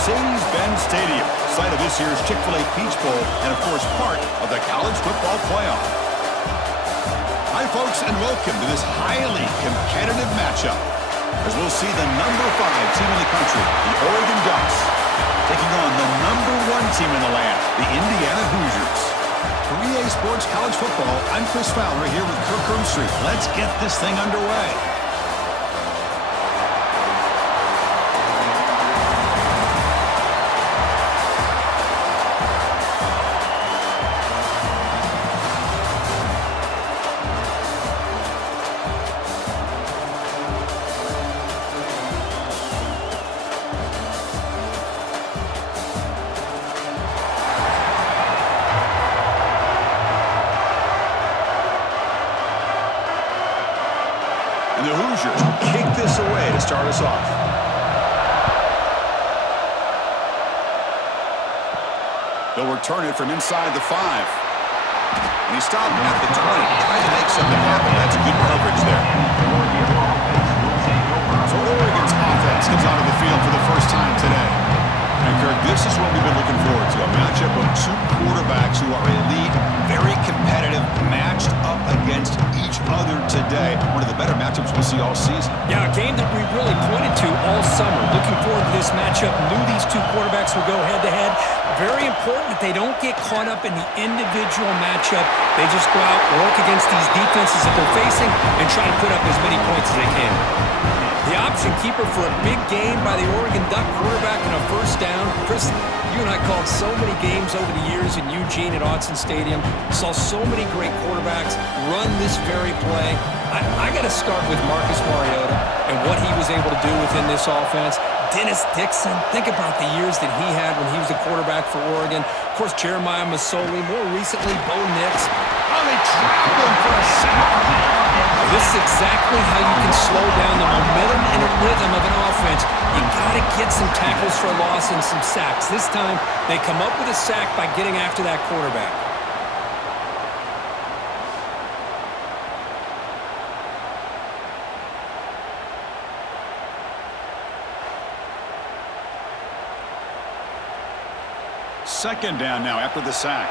Mercedes-Benz Stadium, site of this year's Chick-fil-A Peach Bowl, and of course part of the college football playoff. Hi folks, and welcome to this highly competitive matchup, as we'll see the number 5 team in the country, the Oregon Ducks, taking on the number 1 team in the land, the Indiana Hoosiers. For EA Sports College Football, I'm Chris Fowler here with Kirk Herbstreit. Let's get this thing underway. And the Hoosiers will kick this away to start us off. They'll return it from inside the 5. And he stopped at the 20, trying to make something happen. That's good coverage there. So Oregon's offense comes out of the field for the first time today. And Kirk, this is what we've been looking forward to, a matchup of 2 quarterbacks who are elite, very competitive, matched up against each other today. One of the better matchups we'll see all season. Yeah, a game that we really pointed to all summer. Looking forward to this matchup. Knew these 2 quarterbacks would go head-to-head. Very important that they don't get caught up in the individual matchup. They just go out, work against these defenses that they're facing, and try to put up as many points as they can. The option keeper for a big game by the Oregon Duck quarterback and a first down. Chris, you and I called so many games over the years in Eugene at Autzen Stadium. Saw so many great quarterbacks run this very play. I got to start with Marcus Mariota and what he was able to do within this offense. Dennis Dixon, think about the years that he had when he was the quarterback for Oregon. Of course, Jeremiah Masoli, more recently, Bo Nix. Oh, they trapped him for a sack. This is exactly how you can slow down the momentum and the rhythm of an offense. You got to get some tackles for a loss and some sacks. This time, they come up with a sack by getting after that quarterback. Second down now after the sack.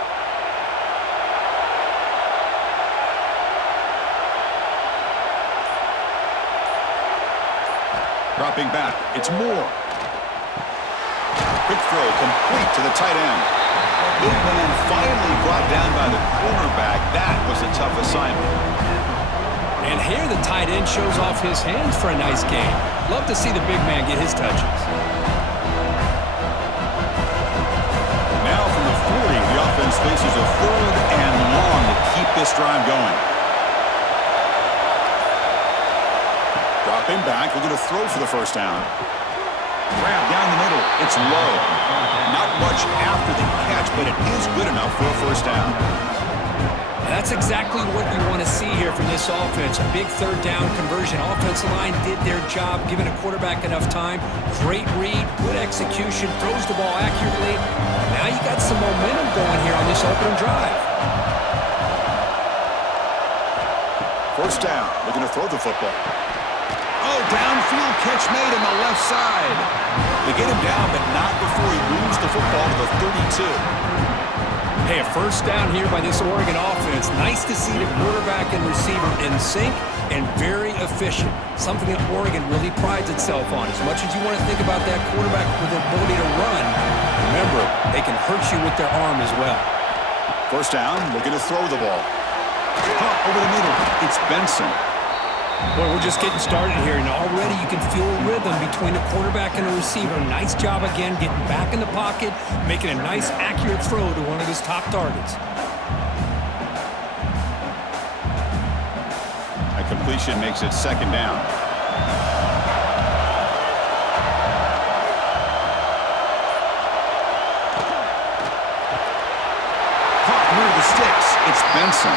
Dropping back, it's Moore. Quick throw complete to the tight end. Big man finally brought down by the cornerback. That was a tough assignment. And here the tight end shows off his hands for a nice game. Love to see the big man get his touches. Now from the 40, the offense faces a 3rd and long to keep this drive going. Dropping back, we're going to throw for the first down. Grab down the middle, it's low. Not much after the catch, but it is good enough for a first down. That's exactly what you want to see here from this offense. A big 3rd down conversion. Offensive line did their job, giving a quarterback enough time. Great read, good execution, throws the ball accurately. Now you got some momentum going here on this opening drive. First down, looking to throw the football. Oh, downfield catch made on the left side. They get him down, but not before he moves the football to the 32. Hey, a first down here by this Oregon offense. Nice to see the quarterback and receiver in sync and very efficient. Something that Oregon really prides itself on. As much as you want to think about that quarterback with the ability to run, remember, they can hurt you with their arm as well. First down, looking to throw the ball. Caught over the middle. It's Benson. Boy, we're just getting started here, and already you can feel a rhythm between the quarterback and the receiver. Nice job again getting back in the pocket, making a nice, accurate throw to one of his top targets. A completion makes it second down. Caught near the sticks. It's Benson.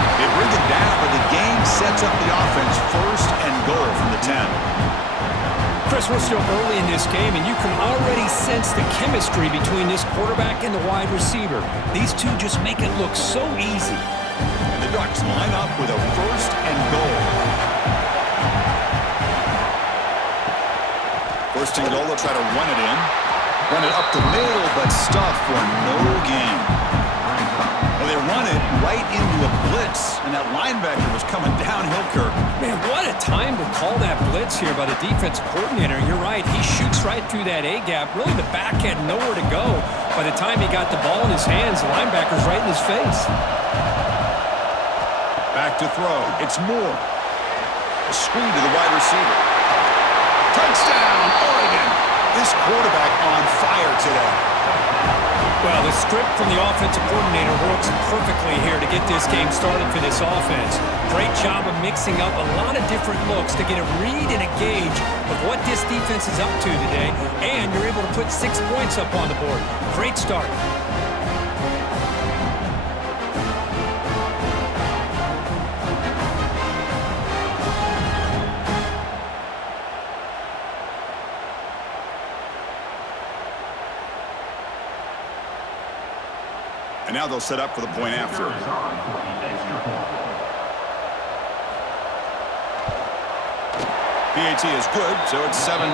They bring it down, but the game sets up the offense 1st and goal from the 10. Chris, we're still early in this game, and you can already sense the chemistry between this quarterback and the wide receiver. These two just make it look so easy. And the Ducks line up with a 1st and goal. 1st and goal, they'll try to run it in. Run it up the middle, but stuffed for no gain. Well, they run it right into a blitz, and that linebacker was coming downhill, Kirk. Man, what a time to call that blitz here by the defensive coordinator. You're right. He shoots right through that A-gap. Really, the back had nowhere to go. By the time he got the ball in his hands, the linebacker's right in his face. Back to throw. It's Moore. A screen to the wide receiver. Touchdown, Oregon. This quarterback on fire today. Well, the script from the offensive coordinator works perfectly here to get this game started for this offense. Great job of mixing up a lot of different looks to get a read and a gauge of what this defense is up to today, and you're able to put 6 points up on the board. Great start. And now they'll set up for the point after. PAT is good, so it's 7-0.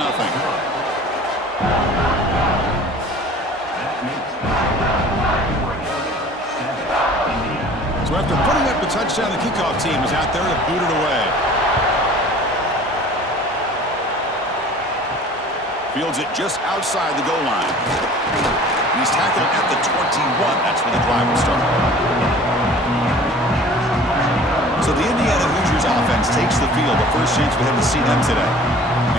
So after putting up the touchdown, the kickoff team is out there to boot it away. Fields it just outside the goal line. He's tackled at the 21. That's where the drive will start. So the Indiana Hoosiers offense takes the field. The first chance we have to see them today.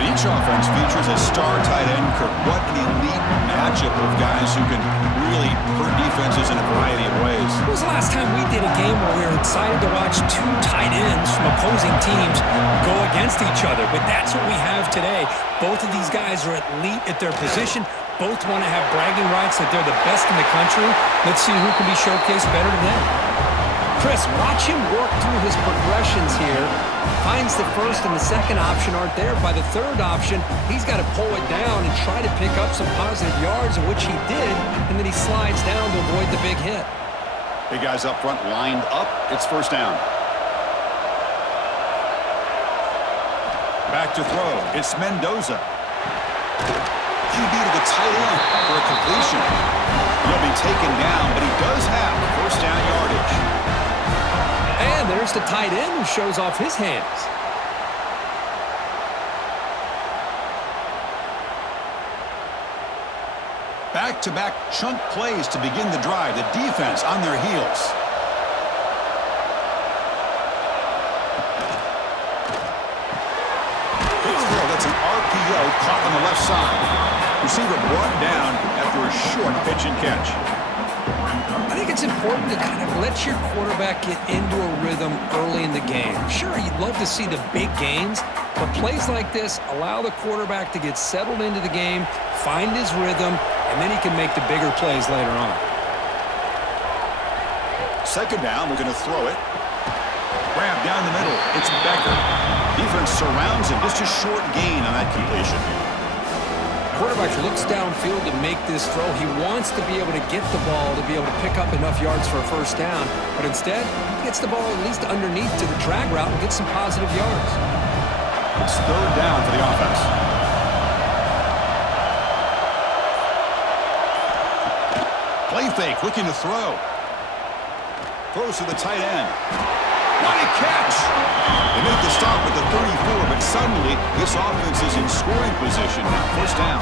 And each offense features a star tight end. Kirk, what an elite matchup of guys who can really hurt defenses in a variety of ways. When was the last time we did a game where we were excited to watch two tight ends from opposing teams go against each other? But that's what we have today. Both of these guys are elite at their position. Both want to have bragging rights that they're the best in the country. Let's see who can be showcased better than them. Chris, watch him work through his progressions here. Finds the first and the second option aren't there. By the third option, he's got to pull it down and try to pick up some positive yards, which he did, and then he slides down to avoid the big hit. Big guys up front lined up. It's first down. Back to throw. It's Mendoza. QB to the tight end for a completion. He'll be taken down, but he does have first down yardage. And there's the tight end who shows off his hands. Back-to-back chunk plays to begin the drive. The defense on their heels. That's an RPO caught on the left side. Receiver brought down after a short pitch and catch. I think it's important to kind of let your quarterback get into a rhythm early in the game. Sure, you'd love to see the big games, but plays like this allow the quarterback to get settled into the game, find his rhythm, and then he can make the bigger plays later on. Second down, we're going to throw it. Grab down the middle. It's Becker. Defense surrounds him. Just a short gain on that completion. Quarterback looks downfield to make this throw. He wants to be able to get the ball to be able to pick up enough yards for a first down, but instead, he gets the ball at least underneath to the drag route and gets some positive yards. It's third down for the offense. Play fake, looking to throw. Throws to the tight end. What a catch! They make the stop with the 34, but suddenly this offense is in scoring position. First down.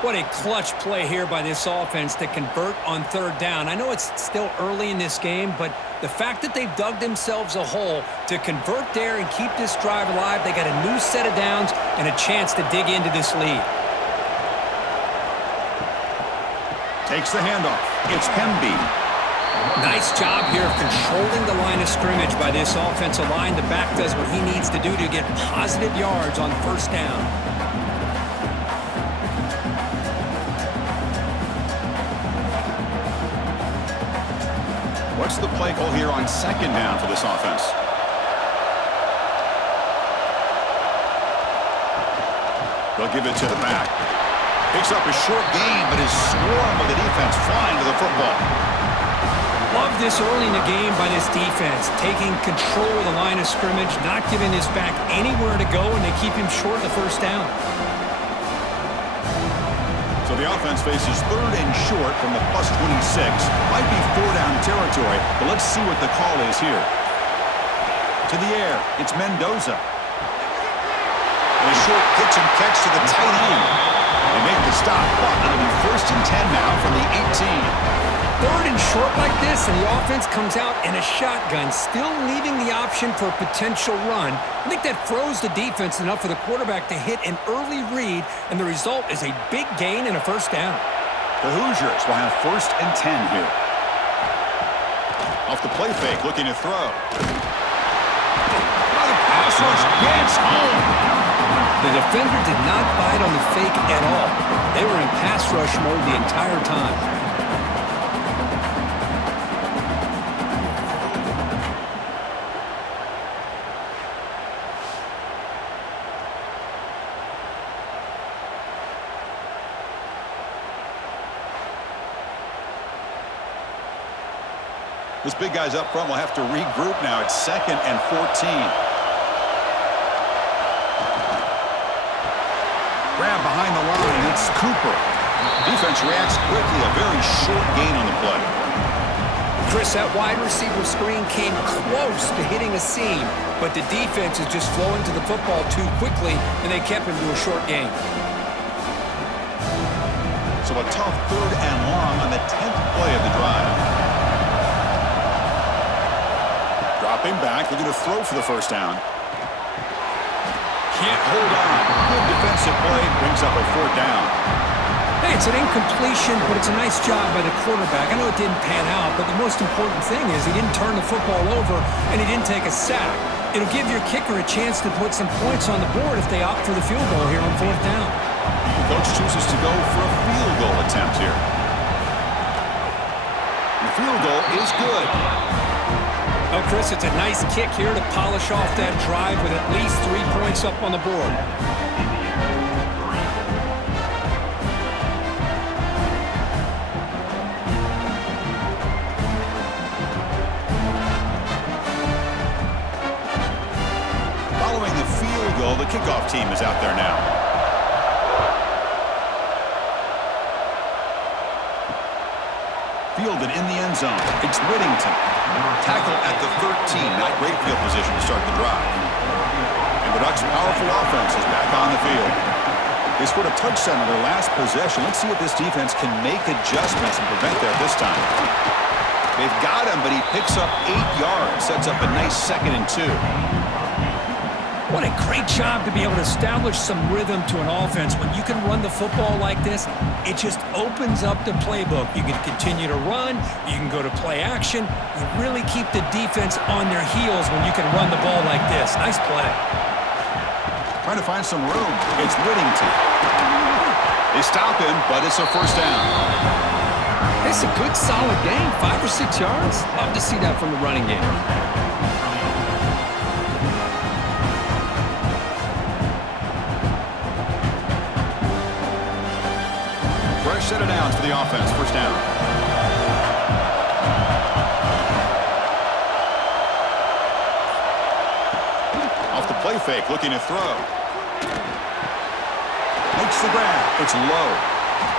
What a clutch play here by this offense to convert on third down. I know it's still early in this game, but the fact that they've dug themselves a hole to convert there and keep this drive alive, they got a new set of downs and a chance to dig into this lead. Takes the handoff. It's Hemby. Nice job here of controlling the line of scrimmage by this offensive line. The back does what he needs to do to get positive yards on first down. What's the play call here on second down for this offense? They'll give it to the back. Picks up a short gain, but is swarmed by the defense flying to the football. Love this early in the game by this defense, taking control of the line of scrimmage, not giving this back anywhere to go, and they keep him short of the first down. So the offense faces 3rd and short from the +26. Might be 4-down territory, but let's see what the call is here. To the air, it's Mendoza. And a short pitch and catch to the tight end. They make the stop, but it'll be 1st and 10 now from the 18. 3rd and short like this, and the offense comes out in a shotgun, still leaving the option for a potential run. I think that froze the defense enough for the quarterback to hit an early read, and the result is a big gain and a 1st down. The Hoosiers will have 1st and 10 here. Off the play fake, looking to throw. The pass rush gets home. The defender did not bite on the fake at all. They were in pass rush mode the entire time. This big guy's up front will have to regroup now. It's 2nd and 14. Grab behind the line. It's Cooper. Defense reacts quickly. A very short gain on the play. Chris, that wide receiver screen came close to hitting a seam, but the defense is just flowing to the football too quickly, and they kept him to a short gain. So a tough 3rd and long on the 10th play of the drive. Dropping back, looking to throw for the 1st down. Can't hold on. Good defensive play, brings up a 4th down. Hey, it's an incompletion, but it's a nice job by the quarterback. I know it didn't pan out, but the most important thing is he didn't turn the football over and he didn't take a sack. It'll give your kicker a chance to put some points on the board if they opt for the field goal here on 4th down. The coach chooses to go for a field goal attempt here. The field goal is good. Oh, Chris, it's a nice kick here to polish off that drive with at least 3 points up on the board. Following the field goal, the kickoff team is out there now. Fielded in the end zone. It's Whittington. Tackle at the 13. Not great field position to start the drive. And the Ducks' powerful offense is back on the field. They scored a touchdown on their last possession. Let's see if this defense can make adjustments and prevent that this time. They've got him, but he picks up 8 yards. Sets up a nice 2nd and 2. What a great job to be able to establish some rhythm to an offense. When you can run the football like this, it just opens up the playbook. You can continue to run. You can go to play action. You really keep the defense on their heels when you can run the ball like this. Nice play. Trying to find some room. It's Whittington. They stop him, but it's a 1st down. It's a good, solid game. 5 or 6 yards. Love to see that from the running game. Set of downs for the offense. 1st down. Off the play fake, looking to throw. Makes the grab. It's low.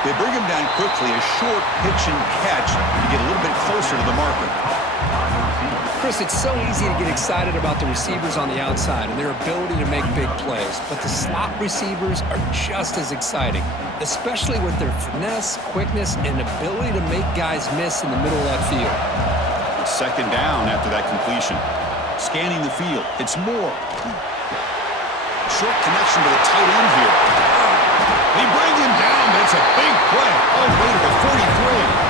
They bring him down quickly. A short pitch and catch to get a little bit closer to the marker. Chris, it's so easy to get excited about the receivers on the outside and their ability to make big plays, but the slot receivers are just as exciting, especially with their finesse, quickness, and ability to make guys miss in the middle of that field. It's 2nd down after that completion. Scanning the field. It's Moore. Short connection to the tight end here. They bring him down, but it's a big play all the way to the 43.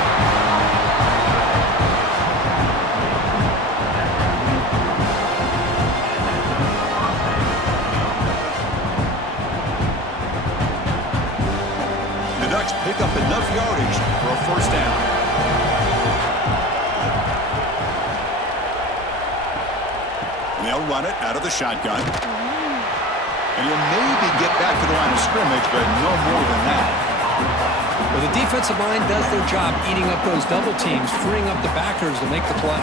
Pick up enough yardage for a 1st down. And they'll run it out of the shotgun. And he'll maybe get back to the line of scrimmage, but no more than that. Well, the defensive line does their job eating up those double teams, freeing up the backers to make the play.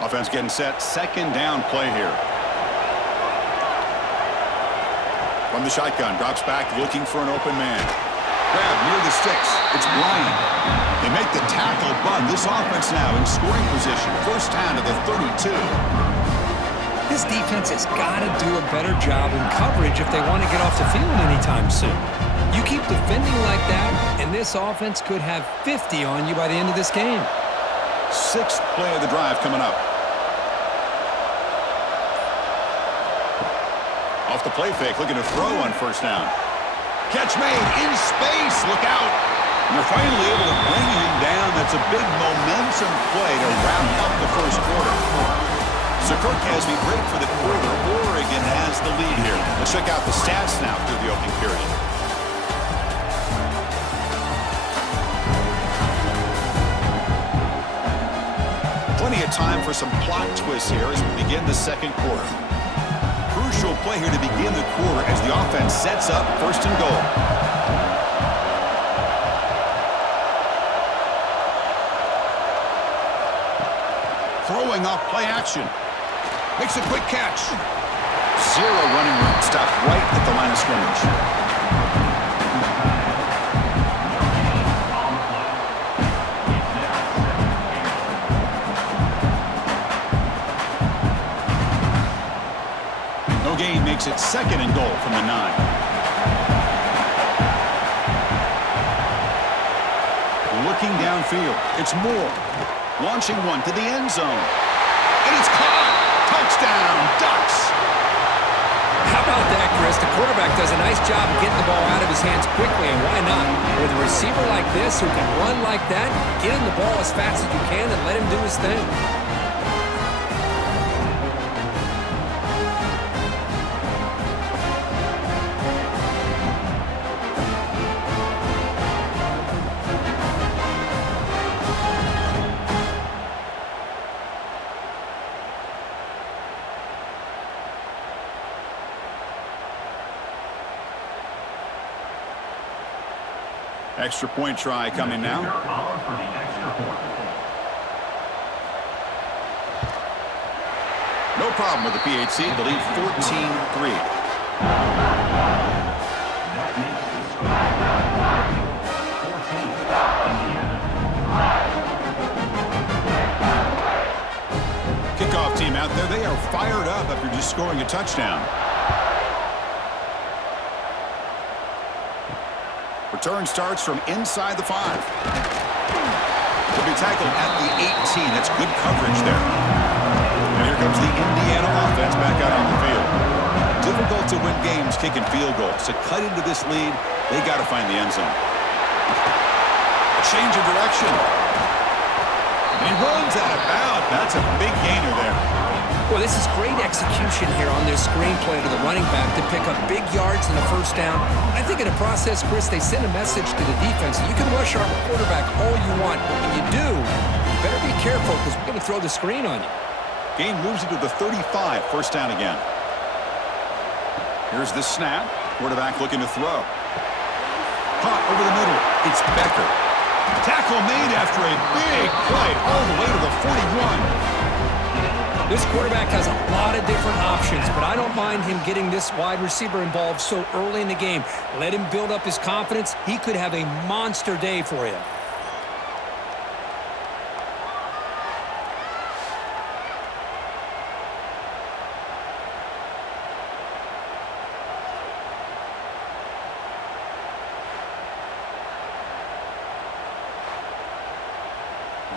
Offense getting set. 2nd down play here. From the shotgun, drops back looking for an open man. Grab near the sticks. It's Bryant. They make the tackle, but this offense now in scoring position. First down to the 32. This defense has got to do a better job in coverage if they want to get off the field anytime soon. You keep defending like that, and this offense could have 50 on you by the end of this game. Sixth play of the drive coming up. Off the play fake, looking to throw on first down. Catch made in space. Look out. And they're finally able to bring him down. That's a big momentum play to wrap up the first quarter. So Kirk has me break for the quarter. Oregon has the lead here. Let's check out the stats now through the opening period. Plenty of time for some plot twists here as we begin the second quarter. Crucial play here to begin the quarter as the offense sets up first and goal. Throwing off play action. Makes a quick catch. Zero running room. Stopped right at the line of scrimmage. Gain makes it second and goal from the 9. Looking downfield, it's Moore. Launching one to the end zone. And it's caught. Touchdown, Ducks. How about that, Chris? The quarterback does a nice job getting the ball out of his hands quickly, and why not? With a receiver like this who can run like that, get him the ball as fast as you can and let him do his thing. Extra point try coming now. No problem with the PHC to lead 14-3. Kickoff team out there. They are fired up after just scoring a touchdown. Return starts from inside the 5. Will be tackled at the 18. That's good coverage there. And here comes the Indiana offense back out on the field. Difficult to win games kicking field goals. To cut into this lead, they got to find the end zone. A change of direction. And he runs out of bounds. That's a big gainer there. Well, this is great execution here on this screenplay to the running back to pick up big yards in the first down. I think in the process, Chris, they send a message to the defense. You can rush our quarterback all you want, but when you do, you better be careful because we're going to throw the screen on you. Game moves it to the 35, first down again. Here's the snap. Quarterback looking to throw. Caught over the middle. It's Becker. Tackle made after a big play all the way to the 41. This quarterback has a lot of different options, but I don't mind him getting this wide receiver involved so early in the game. Let him build up his confidence. He could have a monster day for you.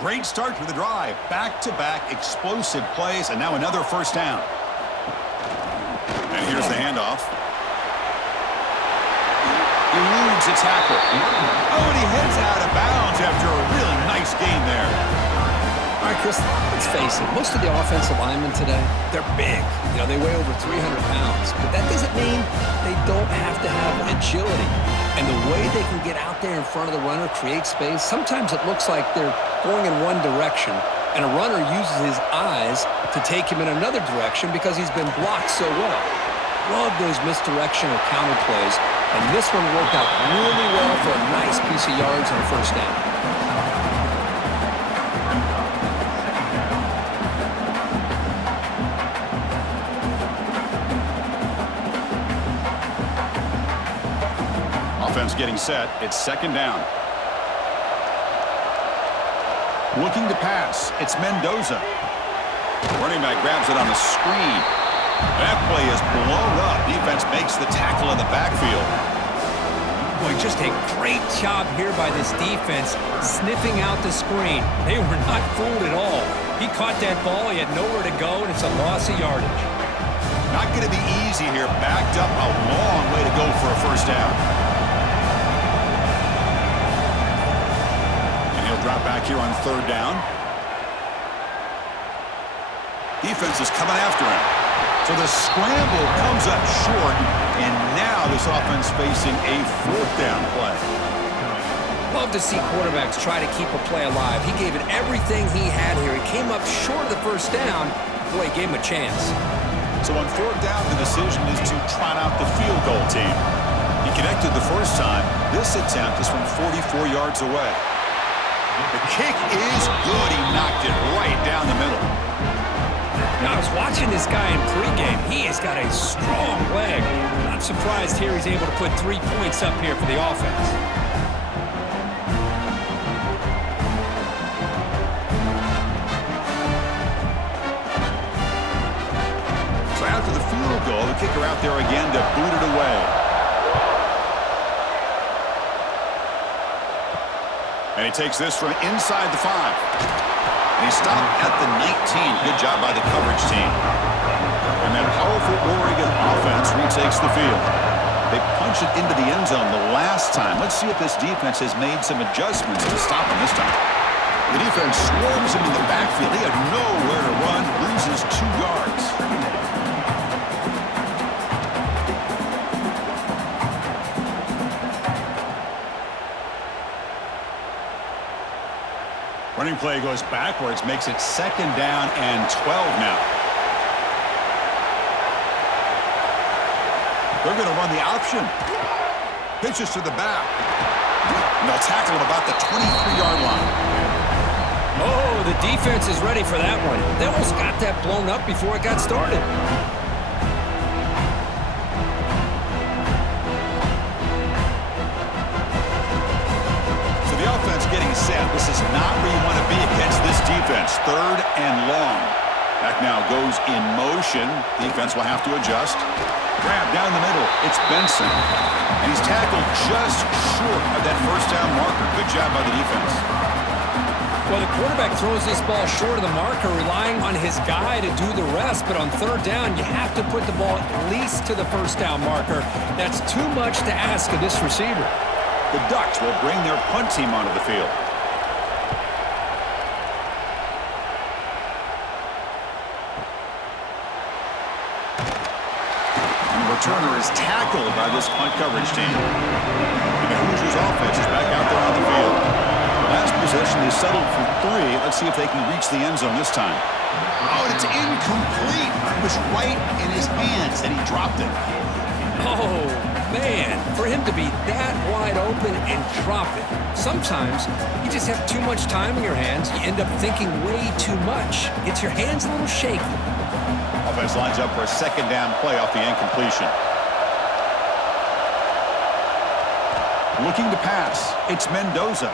Great start to the drive. Back-to-back explosive plays, and now another first down. And here's the handoff. Eludes a tackle. Oh, and he heads out of bounds after a really nice game there. All right, Chris, let's face it. Most of the offensive linemen today, they're big. You know, they weigh over 300 pounds. But that doesn't mean they don't have to have agility. And the way they can get out there in front of the runner, create space, sometimes it looks like they're going in one direction, and a runner uses his eyes to take him in another direction because he's been blocked so well. Love those misdirection or counter plays, and this one worked out really well for a nice piece of yards on a first down. offense getting set. It's second down. Looking to pass. It's Mendoza. Running back grabs it on the screen. That play is blown up. Defense makes the tackle in the backfield. Boy, just a great job here by this defense, sniffing out the screen. They were not fooled at all. He caught that ball. He had nowhere to go, and it's a loss of yardage. Not going to be easy here. Backed up a long way to go for a first down. And he'll drop back here on third down. Defense is coming after him. So the scramble comes up short, and now this offense facing a fourth down play. Love to see quarterbacks try to keep a play alive. He gave it everything he had here. He came up short of the first down. Boy, he gave him a chance. So on fourth down, the decision is to trot out the field goal team. He connected the first time. This attempt is from 44 yards away. The kick is good. He knocked it right down the middle. Now, I was watching this guy in pregame. He has got a strong leg. Not surprised here he's able to put 3 points up here for the offense. So after the field goal, the kicker out there again to boot it away. And he takes this from inside the 5. And he stopped at the 19. Good job by the coverage team. And that powerful Oregon offense retakes the field. They punch it into the end zone the last time. Let's see if this defense has made some adjustments to stop him this time. The defense swarms him in the backfield. He had nowhere to run, loses 2 yards. Running play goes backwards, makes it second down and 12 now. They're going to run the option. Pitches to the back. And they'll tackle him about the 23-yard line. Oh, the defense is ready for that one. They almost got that blown up before it got started. Getting set. This is not where you want to be against this defense. Third and long. Back now goes in motion. Defense will have to adjust. Grab down the middle. It's Benson. And he's tackled just short of that first down marker. Good job by the defense. Well, the quarterback throws this ball short of the marker, relying on his guy to do the rest. But on third down, you have to put the ball at least to the first down marker. That's too much to ask of this receiver. The Ducks will bring their punt team onto the field. And the returner is tackled by this punt coverage team. And the Hoosiers offense is back out there on the field. Last possession, they settled for 3. Let's see if they can reach the end zone this time. Oh, and it's incomplete. It was right in his hands, and he dropped it. Oh, man, for him to be that wide open and drop it. Sometimes you just have too much time in your hands. You end up thinking way too much. Gets your hands a little shaky. Offense lines up for a second down play off the incompletion. Looking to pass. It's Mendoza.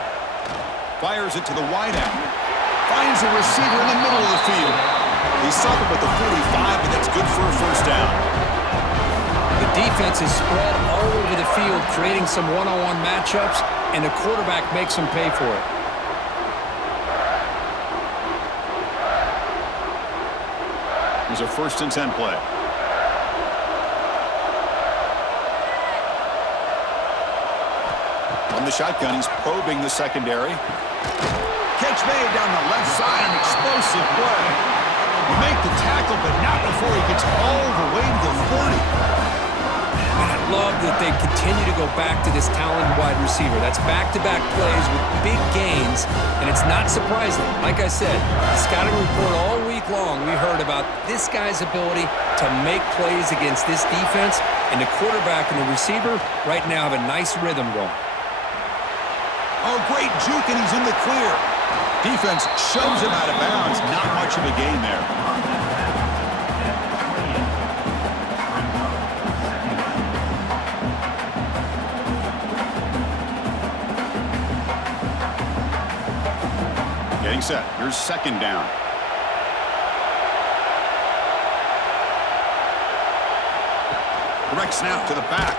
Fires it to the wideout. Finds a receiver in the middle of the field. He's stopped with the 45, but that's good for a first down. The defense is spread all over the field, creating some one-on-one matchups, and the quarterback makes them pay for it. Here's a 1st and 10 play. On the shotgun, he's probing the secondary. Catch made down the left side, an explosive play. You make the tackle, but not before he gets all the way to the 40. And I love that they continue to go back to this talented wide receiver. That's back-to-back plays with big gains, and it's not surprising. Like I said, the scouting report all week long, we heard about this guy's ability to make plays against this defense, and the quarterback and the receiver right now have a nice rhythm going. Oh, great juke, and he's in the clear. Defense shoves him out of bounds. Not much of a gain there. set. Here's second down. Direct snap to the back.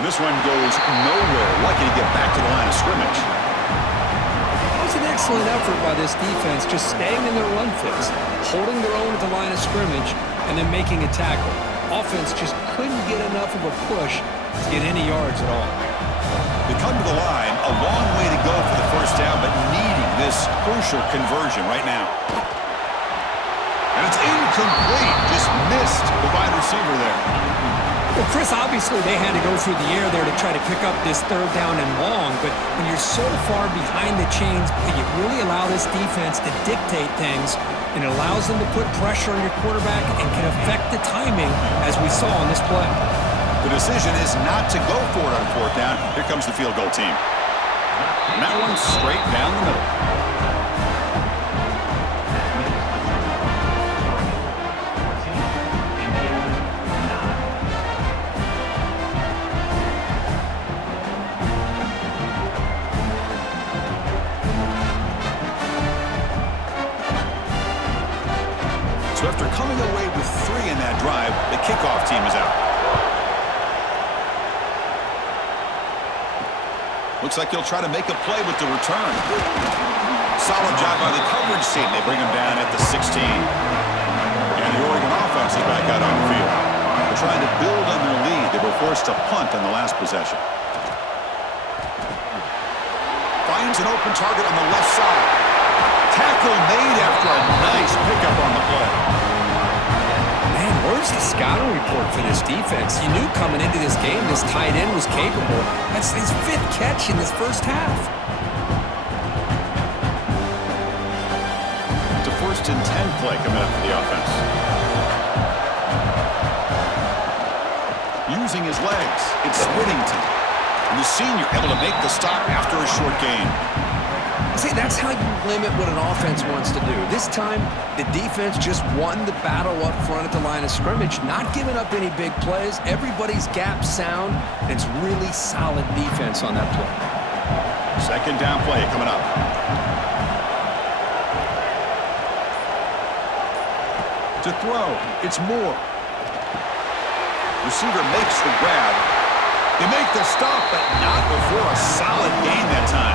And this one goes nowhere. Lucky to get back to the line of scrimmage. It was an excellent effort by this defense, just staying in their run fix, holding their own at the line of scrimmage, and then making a tackle. Offense just couldn't get enough of a push to get any yards at all. They come to the line, a long way to go for the first down, but needing this crucial conversion right now. And it's incomplete. Just missed the wide receiver there. Well, Chris, obviously they had to go through the air there to try to pick up this third down and long, but when you're so far behind the chains, you really allow this defense to dictate things, and it allows them to put pressure on your quarterback and can affect the timing, as we saw on this play. The decision is not to go for it on fourth down. Here comes the field goal team. And that one's straight down the middle. So after coming away with 3 in that drive, the kickoff team is out. Looks like he'll try to make a play with the return. Solid job by the coverage team. They bring him down at the 16. And the Oregon offense is back out on the field. They're trying to build on their lead. They were forced to punt on the last possession. Finds an open target on the left side. Tackle made after a nice pickup on the play. Man, where's the scouting report for this defense? You knew coming into this game this tight end was capable. That's his 5th catch in this first half. It's a 1st and 10 play coming up for the offense. Using his legs, it's Whittington. And the senior able to make the stop after a short gain. See, that's how you limit what an offense wants to do. This time, the defense just won the battle up front at the line of scrimmage, not giving up any big plays. Everybody's gap sound, and it's really solid defense on that play. Second down play coming up. To throw, it's Moore. Receiver makes the grab. They make the stop, but not before a solid gain that time.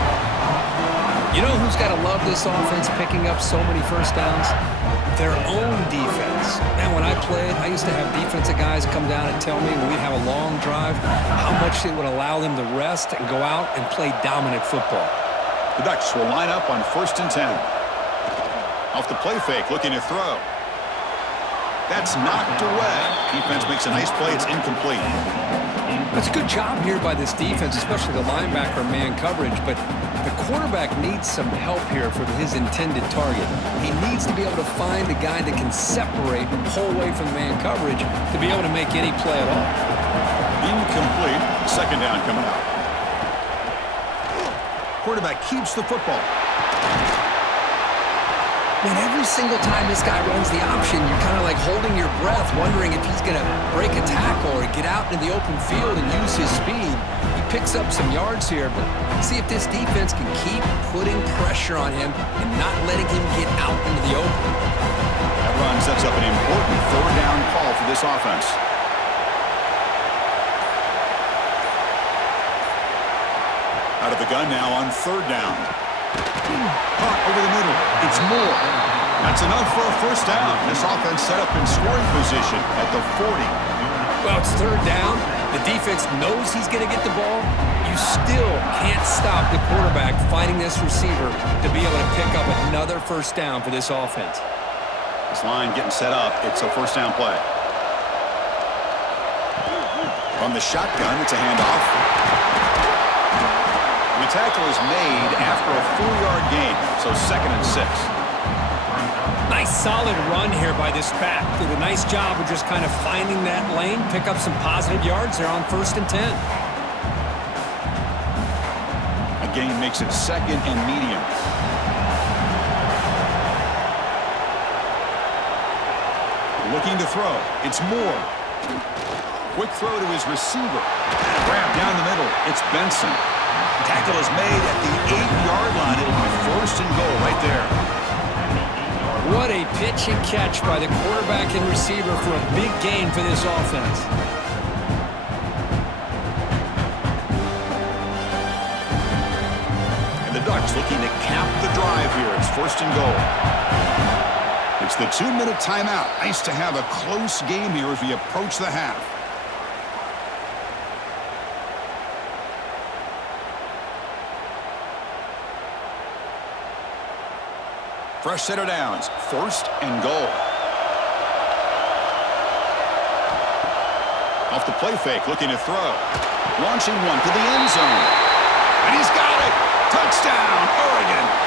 You know who's got to love this offense picking up so many first downs? Their own defense. Man, when I played, I used to have defensive guys come down and tell me when we'd have a long drive how much it would allow them to rest and go out and play dominant football. The Ducks will line up on 1st and 10. Off the play fake, looking to throw. That's knocked away. Defense makes a nice play. It's incomplete. It's a good job here by this defense, especially the linebacker man coverage, but the quarterback needs some help here for his intended target. He needs to be able to find a guy that can separate and pull away from the man coverage to be able to make any play at all. Incomplete. Second down coming out. Quarterback keeps the football. Man, every single time this guy runs the option, you're kind of like holding your breath, wondering if he's going to break a tackle or get out into the open field and use his speed. He picks up some yards here, but see if this defense can keep putting pressure on him and not letting him get out into the open. That run sets up an important third down call for this offense. Out of the gun now on 3rd down. Caught over the middle. It's Moore. That's enough for a first down. This offense set up in scoring position at the 40. Well, it's 3rd down. The defense knows he's going to get the ball. You still can't stop the quarterback fighting this receiver to be able to pick up another first down for this offense. This line getting set up. It's a first down play. From the shotgun, it's a handoff. The tackle is made after a 4-yard gain, so 2nd and 6. Nice solid run here by this back. Did a nice job of just kind of finding that lane, pick up some positive yards there on 1st and 10. A gain makes it 2nd and medium. Looking to throw. It's Moore. Quick throw to his receiver. Grab down the middle. It's Benson. tackle is made at the 8-yard line. It'll be first and goal right there. What a pitch and catch by the quarterback and receiver for a big gain for this offense. And the Ducks looking to cap the drive here. It's first and goal. It's the 2-minute timeout. Nice to have a close game here as we approach the half. Fresh set of downs. First and goal. Off the play fake, looking to throw. Launching one to the end zone. And he's got it. Touchdown, Oregon.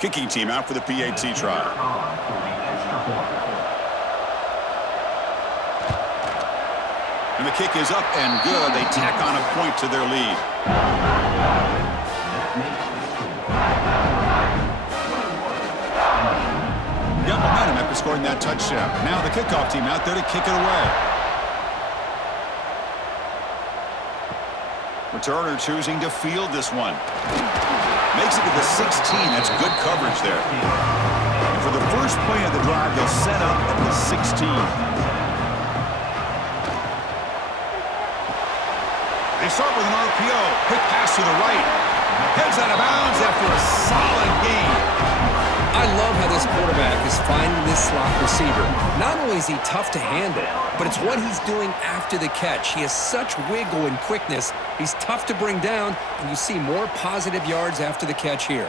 Kicking team out for the PAT try. And the kick is up and good. They tack on a point to their lead. Got momentum after scoring that touchdown. Now the kickoff team out there to kick it away. Returner choosing to field this one. Makes it to the 16. That's good coverage there. And for the first play of the drive, they'll set up at the 16. They start with an RPO. Quick pass to the right. Heads out of bounds after a solid gain. I love how this quarterback is finding this slot receiver. Not only is he tough to handle, but it's what he's doing after the catch. He has such wiggle and quickness. He's tough to bring down, and you see more positive yards after the catch here.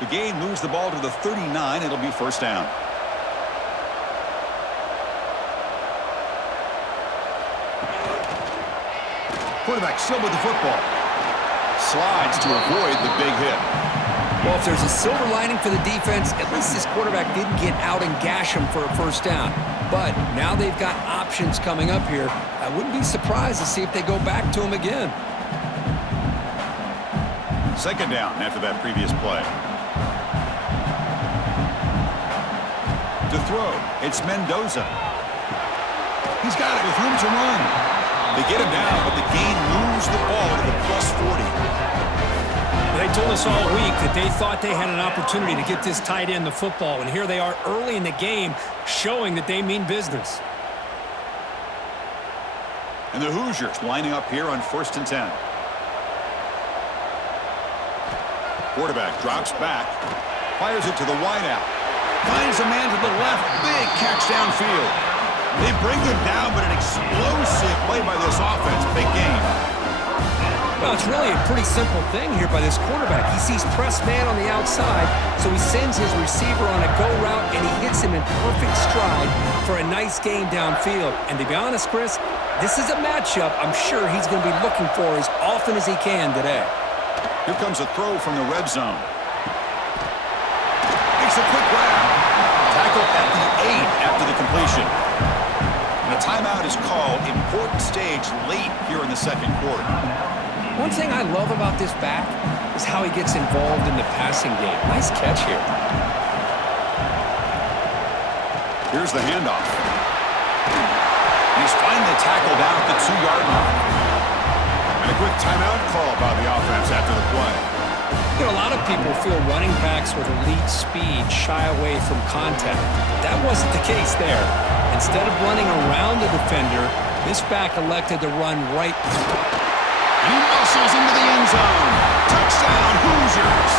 The gain moves the ball to the 39. It'll be first down. Quarterback still with the football. Slides to avoid the big hit. Well, if there's a silver lining for the defense, at least this quarterback didn't get out and gash him for a first down. But now they've got options coming up here. I wouldn't be surprised to see if they go back to him again. Second down after that previous play. To throw, it's Mendoza. He's got it with room to run. They get him down, but the gain moves the ball to the plus 40. They told us all week that they thought they had an opportunity to get this tight end the football, and here they are early in the game showing that they mean business. And the Hoosiers lining up here on 1st and 10. Quarterback drops back, fires it to the wideout. Finds a man to the left, big catch downfield. They bring him down, but an explosive play by this offense. Big game. Well, it's really a pretty simple thing here by this quarterback. He sees press man on the outside, so he sends his receiver on a go route, and he hits him in perfect stride for a nice gain downfield. And to be honest, Chris, this is a matchup I'm sure he's going to be looking for as often as he can today. Here comes a throw from the red zone. Makes a quick grab. Tackle at the 8 after the completion. And a timeout is called. Important stage late here in the second quarter. One thing I love about this back is how he gets involved in the passing game. Nice catch here. Here's the handoff. He's finally tackled down at the 2-yard line. And a quick timeout call by the offense after the play. You know, a lot of people feel running backs with elite speed shy away from contact. That wasn't the case there. Instead of running around the defender, this back elected to run right. He muscles into the end zone. Touchdown, Hoosiers.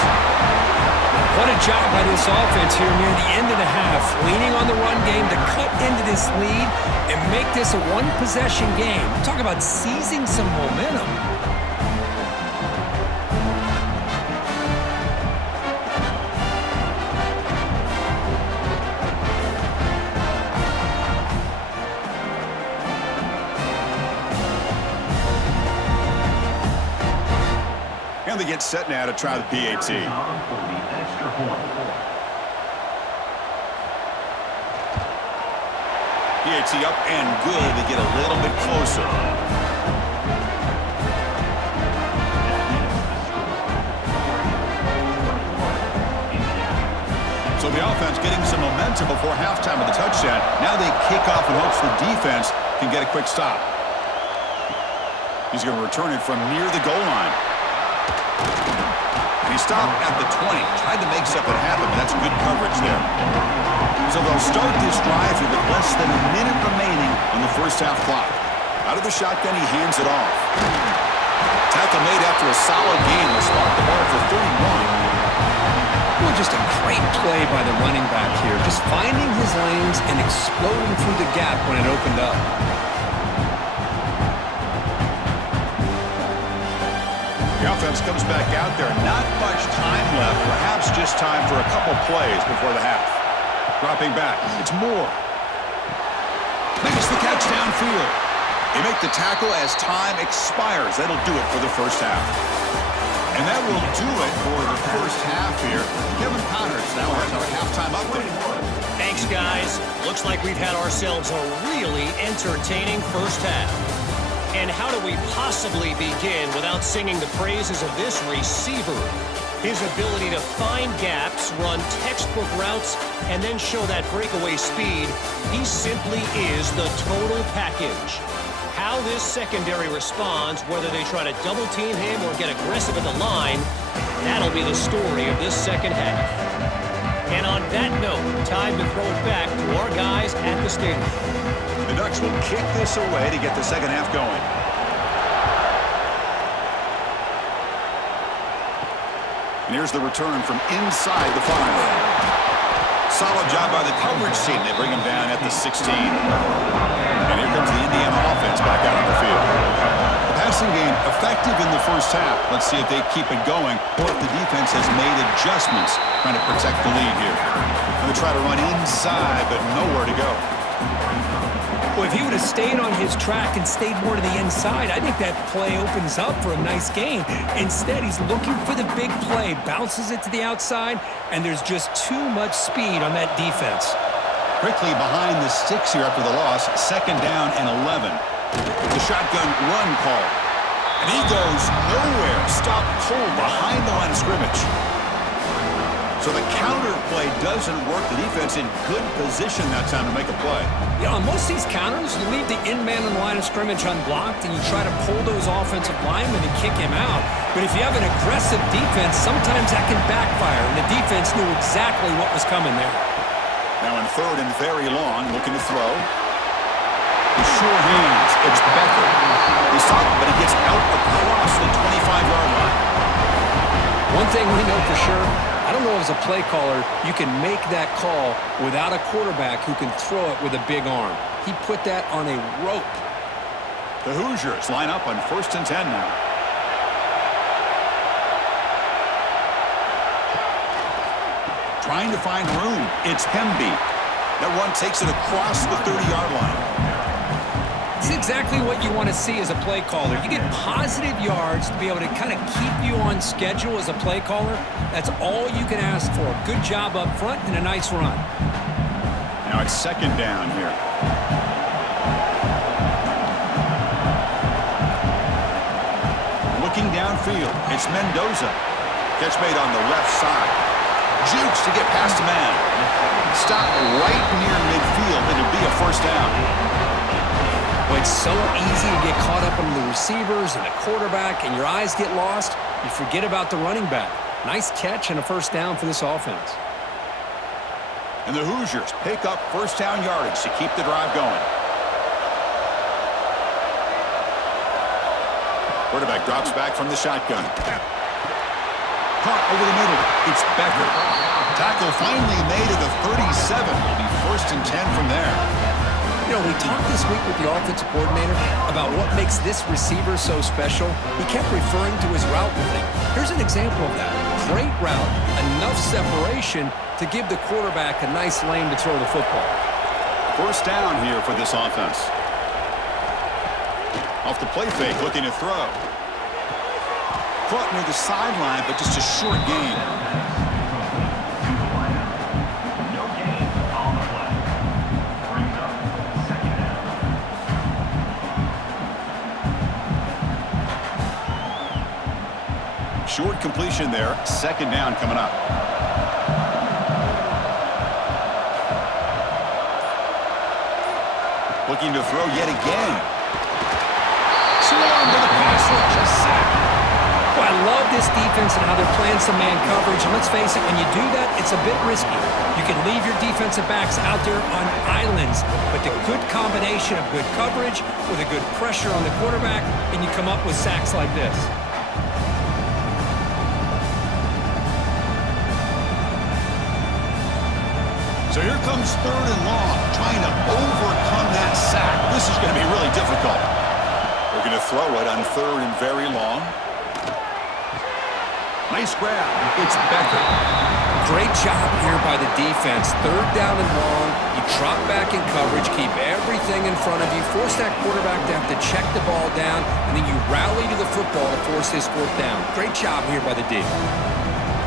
What a job by this offense here near the end of the half, leaning on the run game to cut into this lead and make this a one-possession game. Talk about seizing some momentum. get set now to try the PAT. PAT up and good to get a little bit closer. So the offense getting some momentum before halftime with the touchdown. Now they kick off in hopes the defense can get a quick stop. He's going to return it from near the goal line. And he stopped at the 20. Tried to make something happen, but that's good coverage there. So they'll start this drive here with less than a minute remaining on the first half clock. Out of the shotgun, he hands it off. Tackle made after a solid gain. Will spot the ball for 31. Well, just a great play by the running back here. Just finding his lanes and exploding through the gap when it opened up. The offense comes back out there. Not much time left. Perhaps just time for a couple plays before the half. Dropping back. It's Moore. Makes the catch downfield. They make the tackle as time expires. That'll do it for the first half. And that will do it for the first half here. Kevin Connors now has our halftime update. Thanks, guys. Looks like we've had ourselves a really entertaining first half. And how do we possibly begin without singing the praises of this receiver? His ability to find gaps, run textbook routes, and then show that breakaway speed. He simply is the total package. How this secondary responds, whether they try to double-team him or get aggressive at the line, that'll be the story of this second half. And on that note, time to throw it back to our guys at the stadium. The Ducks will kick this away to get the second half going. And here's the return from inside the 5. Solid job by the coverage team. They bring him down at the 16. And here comes the Indiana offense back out on the field. The passing game effective in the first half. Let's see if they keep it going or if the defense has made adjustments trying to protect the lead here. Going to try to run inside, but nowhere to go. Well, if he would have stayed on his track and stayed more to the inside, I think that play opens up for a nice gain. Instead, he's looking for the big play, bounces it to the outside, and there's just too much speed on that defense. Quickly behind the sticks here after the loss. Second down and 11. The shotgun run call. And he goes nowhere. Stopped cold behind the line of scrimmage. So the counter play doesn't work. The defense in good position that time to make a play. You know, on most of these counters, you leave the in man on the line of scrimmage unblocked, and you try to pull those offensive linemen and kick him out. But if you have an aggressive defense, sometimes that can backfire, and the defense knew exactly what was coming there. Now in third and very long, looking to throw. With sure hands, it's Becker. He's talking, but he gets out across the 25-yard line. One thing we know for sure, I don't know as a play caller, you can make that call without a quarterback who can throw it with a big arm. He put that on a rope. The Hoosiers line up on 1st and 10 now. Trying to find room. It's Hemby. That one takes it across the 30-yard line. It's exactly what you want to see as a play caller. You get positive yards to be able to kind of keep you on schedule as a play caller. That's all you can ask for. Good job up front and a nice run. Now it's second down here. Looking downfield, it's Mendoza. Catch made on the left side. Jukes to get past a man. Stop right near midfield. It'll be a first down. Well, it's so easy to get caught up in the receivers and the quarterback, and your eyes get lost. You forget about the running back. Nice catch and a first down for this offense. And the Hoosiers pick up first down yardage to keep the drive going. Quarterback drops back from the shotgun. Caught over the middle. It's Becker. Tackle finally made at the 37. Will be 1st and 10 from there. You know, we talked this week with the offensive coordinator about what makes this receiver so special. He kept referring to his route running. Here's an example of that. Great route, enough separation to give the quarterback a nice lane to throw the football. First down here for this offense. Off the play fake, looking to throw. caught near the sideline, but just a short gain. Short completion there. Second down coming up. Looking to throw yet again. Swung to the pass rush. A sack. Well, I love this defense and how they're playing some man coverage. And let's face it, when you do that, it's a bit risky. You can leave your defensive backs out there on islands, but the good combination of good coverage with a good pressure on the quarterback, and you come up with sacks like this. So here comes third and long, trying to overcome that sack. This is going to be really difficult. They're going to throw it on third and very long. Nice grab. It's Becker. Great job here by the defense. Third down and long. You drop back in coverage, keep everything in front of you, force that quarterback to have to check the ball down, and then you rally to the football to force this fourth down. Great job here by the D.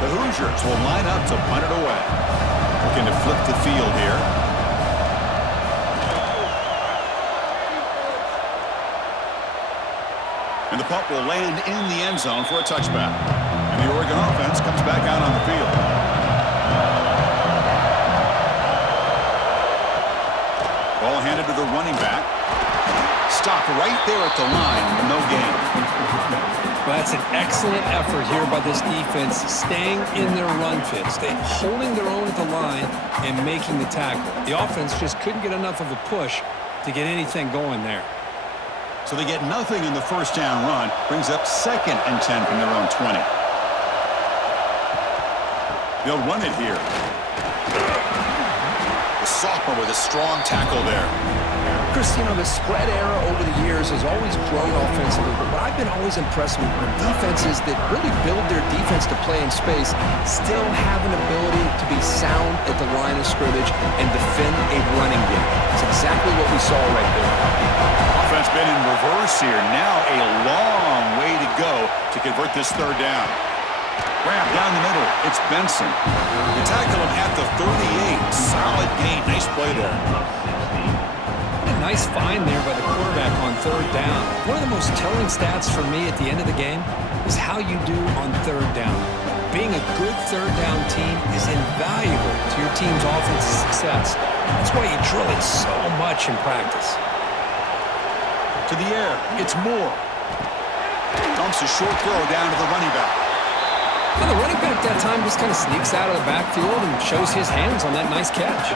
The Hoosiers will line up to punt it away. Looking to flip the field here. And the punt will land in the end zone for a touchback. And the Oregon offense comes back out on the field. Ball handed to the running back. Stopped right there at the line. No gain. Well, that's an excellent effort here by this defense, staying in their run fits. They holding their own at the line and making the tackle. The offense just couldn't get enough of a push to get anything going there. So they get nothing in the first down run. Brings up 2nd and 10 from their own 20. They'll run it here. The sophomore with a strong tackle there. Chris, you know, the spread era over the years has always grown offensively, but what I've been always impressed with are defenses that really build their defense to play in space, still have an ability to be sound at the line of scrimmage and defend a running game. It's exactly what we saw right there. Offense been in reverse here. Now a long way to go to convert this third down. Grab down the middle. It's Benson. You tackle him at the 38. Solid gain. Nice play there. Nice find there by the quarterback on third down. One of the most telling stats for me at the end of the game is how you do on third down. Being a good third down team is invaluable to your team's offensive success. That's why you drill it so much in practice. To the air, it's Moore. Dumps a short throw down to the running back. Well, the running back that time just kind of sneaks out of the backfield and shows his hands on that nice catch.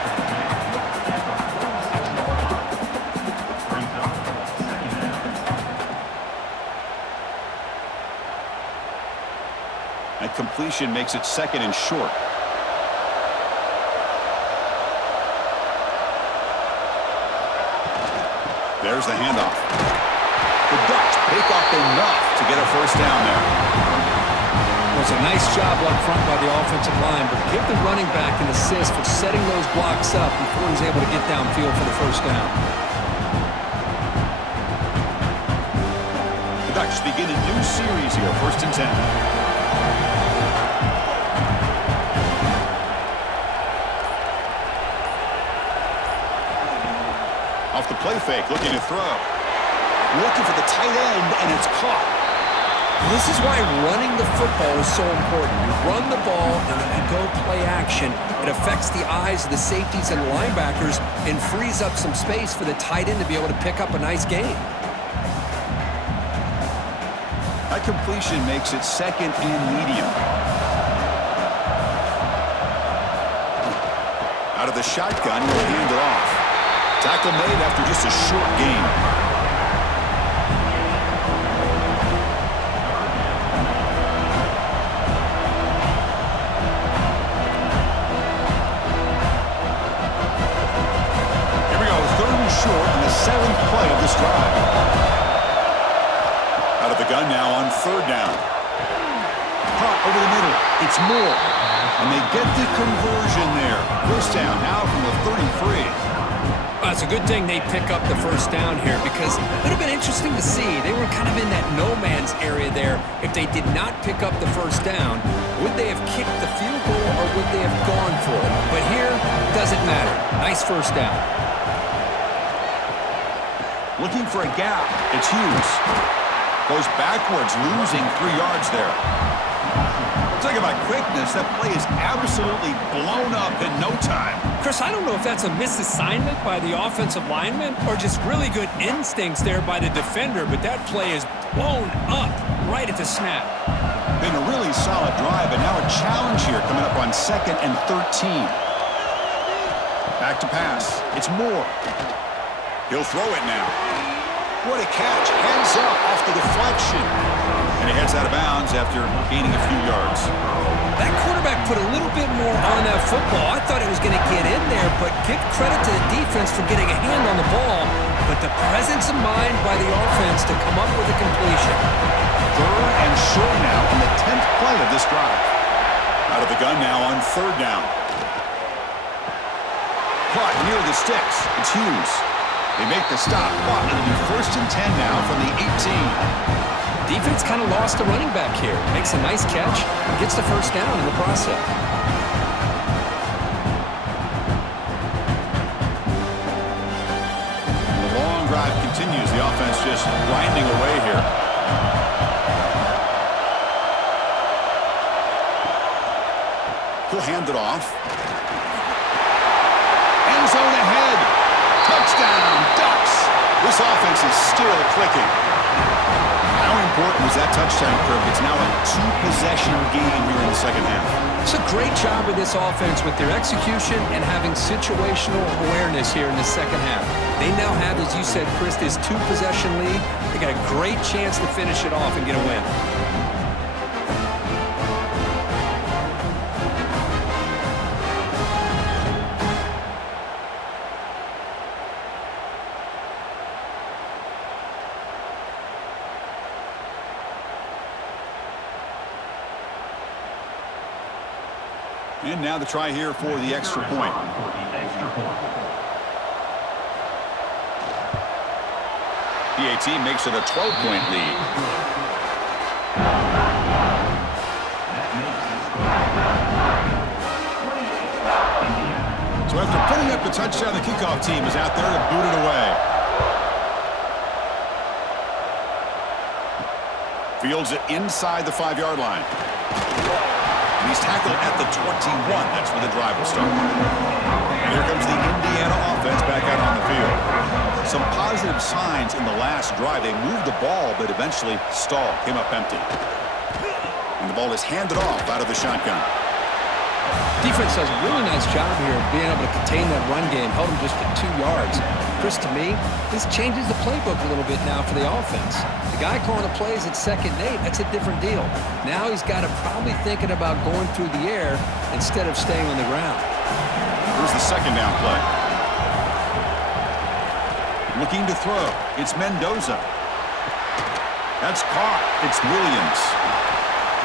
That completion makes it 2nd and short. There's the handoff. The Ducks pick up enough to get a first down there. Well, it's a nice job up front by the offensive line, but give the running back an assist for setting those blocks up before he's able to get downfield for the first down. The Ducks begin a new series here, 1st and 10. Off the play fake, looking to throw. Looking for the tight end, and it's caught. This is why running the football is so important. You run the ball, and then you go play action. It affects the eyes of the safeties and linebackers and frees up some space for the tight end to be able to pick up a nice gain. That completion makes it 2nd and medium. Out of the shotgun, he'll hand it off. Tackle made after just a short gain. Here we go, 3rd and short in the 7th play of this drive. Out of the gun now on 3rd down. Punt over the middle. It's Moore. And they get the conversion there. First down now from the 33. It's a good thing they pick up the first down here because it would have been interesting to see. They were kind of in that no man's area there. If they did not pick up the first down, would they have kicked the field goal or would they have gone for it? But here, it doesn't matter. Nice first down. Looking for a gap. It's Hughes. Goes backwards, losing 3 yards there. Talk about quickness. That play is absolutely blown up in no time. Chris, I don't know if that's a misassignment by the offensive lineman or just really good instincts there by the defender, but that play is blown up right at the snap. Been a really solid drive, and now a challenge here coming up on 2nd and 13. Back to pass. It's Moore. He'll throw it now. What a catch. Hands up off the deflection. And he heads out of bounds after gaining a few yards. That quarterback put a little bit more on that football. I thought it was going to get in there, but give credit to the defense for getting a hand on the ball. But the presence of mind by the offense to come up with a completion. 3rd and short now on the 10th play of this drive. Out of the gun now on 3rd down. Caught near the sticks. It's Hughes. They make the stop, but it'll be 1st and 10 now from the 18. Defense kind of lost the running back here. Makes a nice catch, gets the first down in the process. The long drive continues. The offense just grinding away here. He'll hand it off. End zone ahead. Touchdown, Ducks. This offense is still clicking. How important was that touchdown, Kirk? It's now a 2-possession game here in the second half. It's a great job with this offense with their execution and having situational awareness here in the second half. They now have, as you said, Chris, this 2-possession lead. They got a great chance to finish it off and get a win. And now the try here for the extra point. PAT makes it a 12-point lead. So after putting up the touchdown, the kickoff team is out there to boot it away. Fields it inside the 5-yard line. He's tackled at the 21. That's where the drive will start. And here comes the Indiana offense back out on the field. Some positive signs in the last drive. They moved the ball, but eventually stalled. Came up empty. And the ball is handed off out of the shotgun. Defense does a really nice job here of being able to contain that run game. Held him just at 2 yards. Chris, to me, this changes the playbook a little bit now for the offense. The guy calling the plays at 2nd and 8, that's a different deal. Now he's got to probably thinking about going through the air instead of staying on the ground. Here's the 2nd down play. Looking to throw. It's Mendoza. That's caught. It's Williams.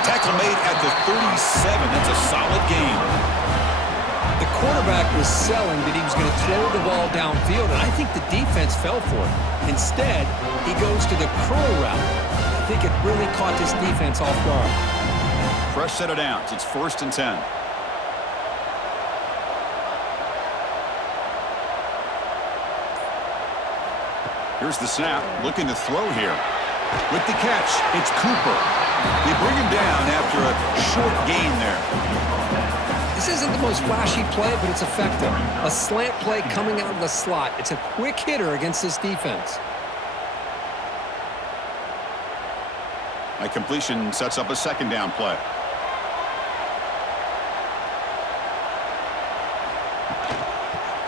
Tackle made at the 37. That's a solid game. The quarterback was selling that he was going to throw the ball downfield, and I think the defense fell for it. Instead, he goes to the curl route. I think it really caught this defense off guard. Fresh set of downs. It's 1st and 10. Here's the snap. Looking to throw here. With the catch, it's Cooper. They bring him down after a short gain there. This isn't the most flashy play, but it's effective. A slant play coming out of the slot. It's a quick hitter against this defense. A completion sets up a 2nd down play.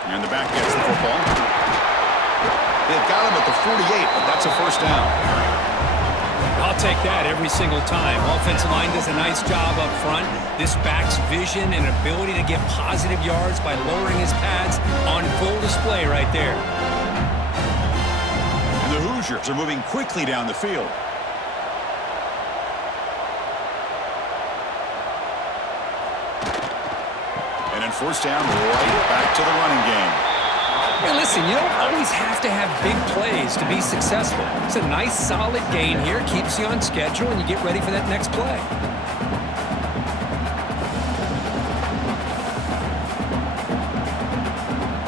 And the back gets the football. They've got him at the 48, but that's a 1st down. I'll take that every single time. Offensive line does a nice job up front. This back's vision and ability to get positive yards by lowering his pads on full display right there. And the Hoosiers are moving quickly down the field. And then 1st down, right back to the running game. Hey, listen, you don't always have to have big plays to be successful. It's a nice, solid gain here. Keeps you on schedule, and you get ready for that next play.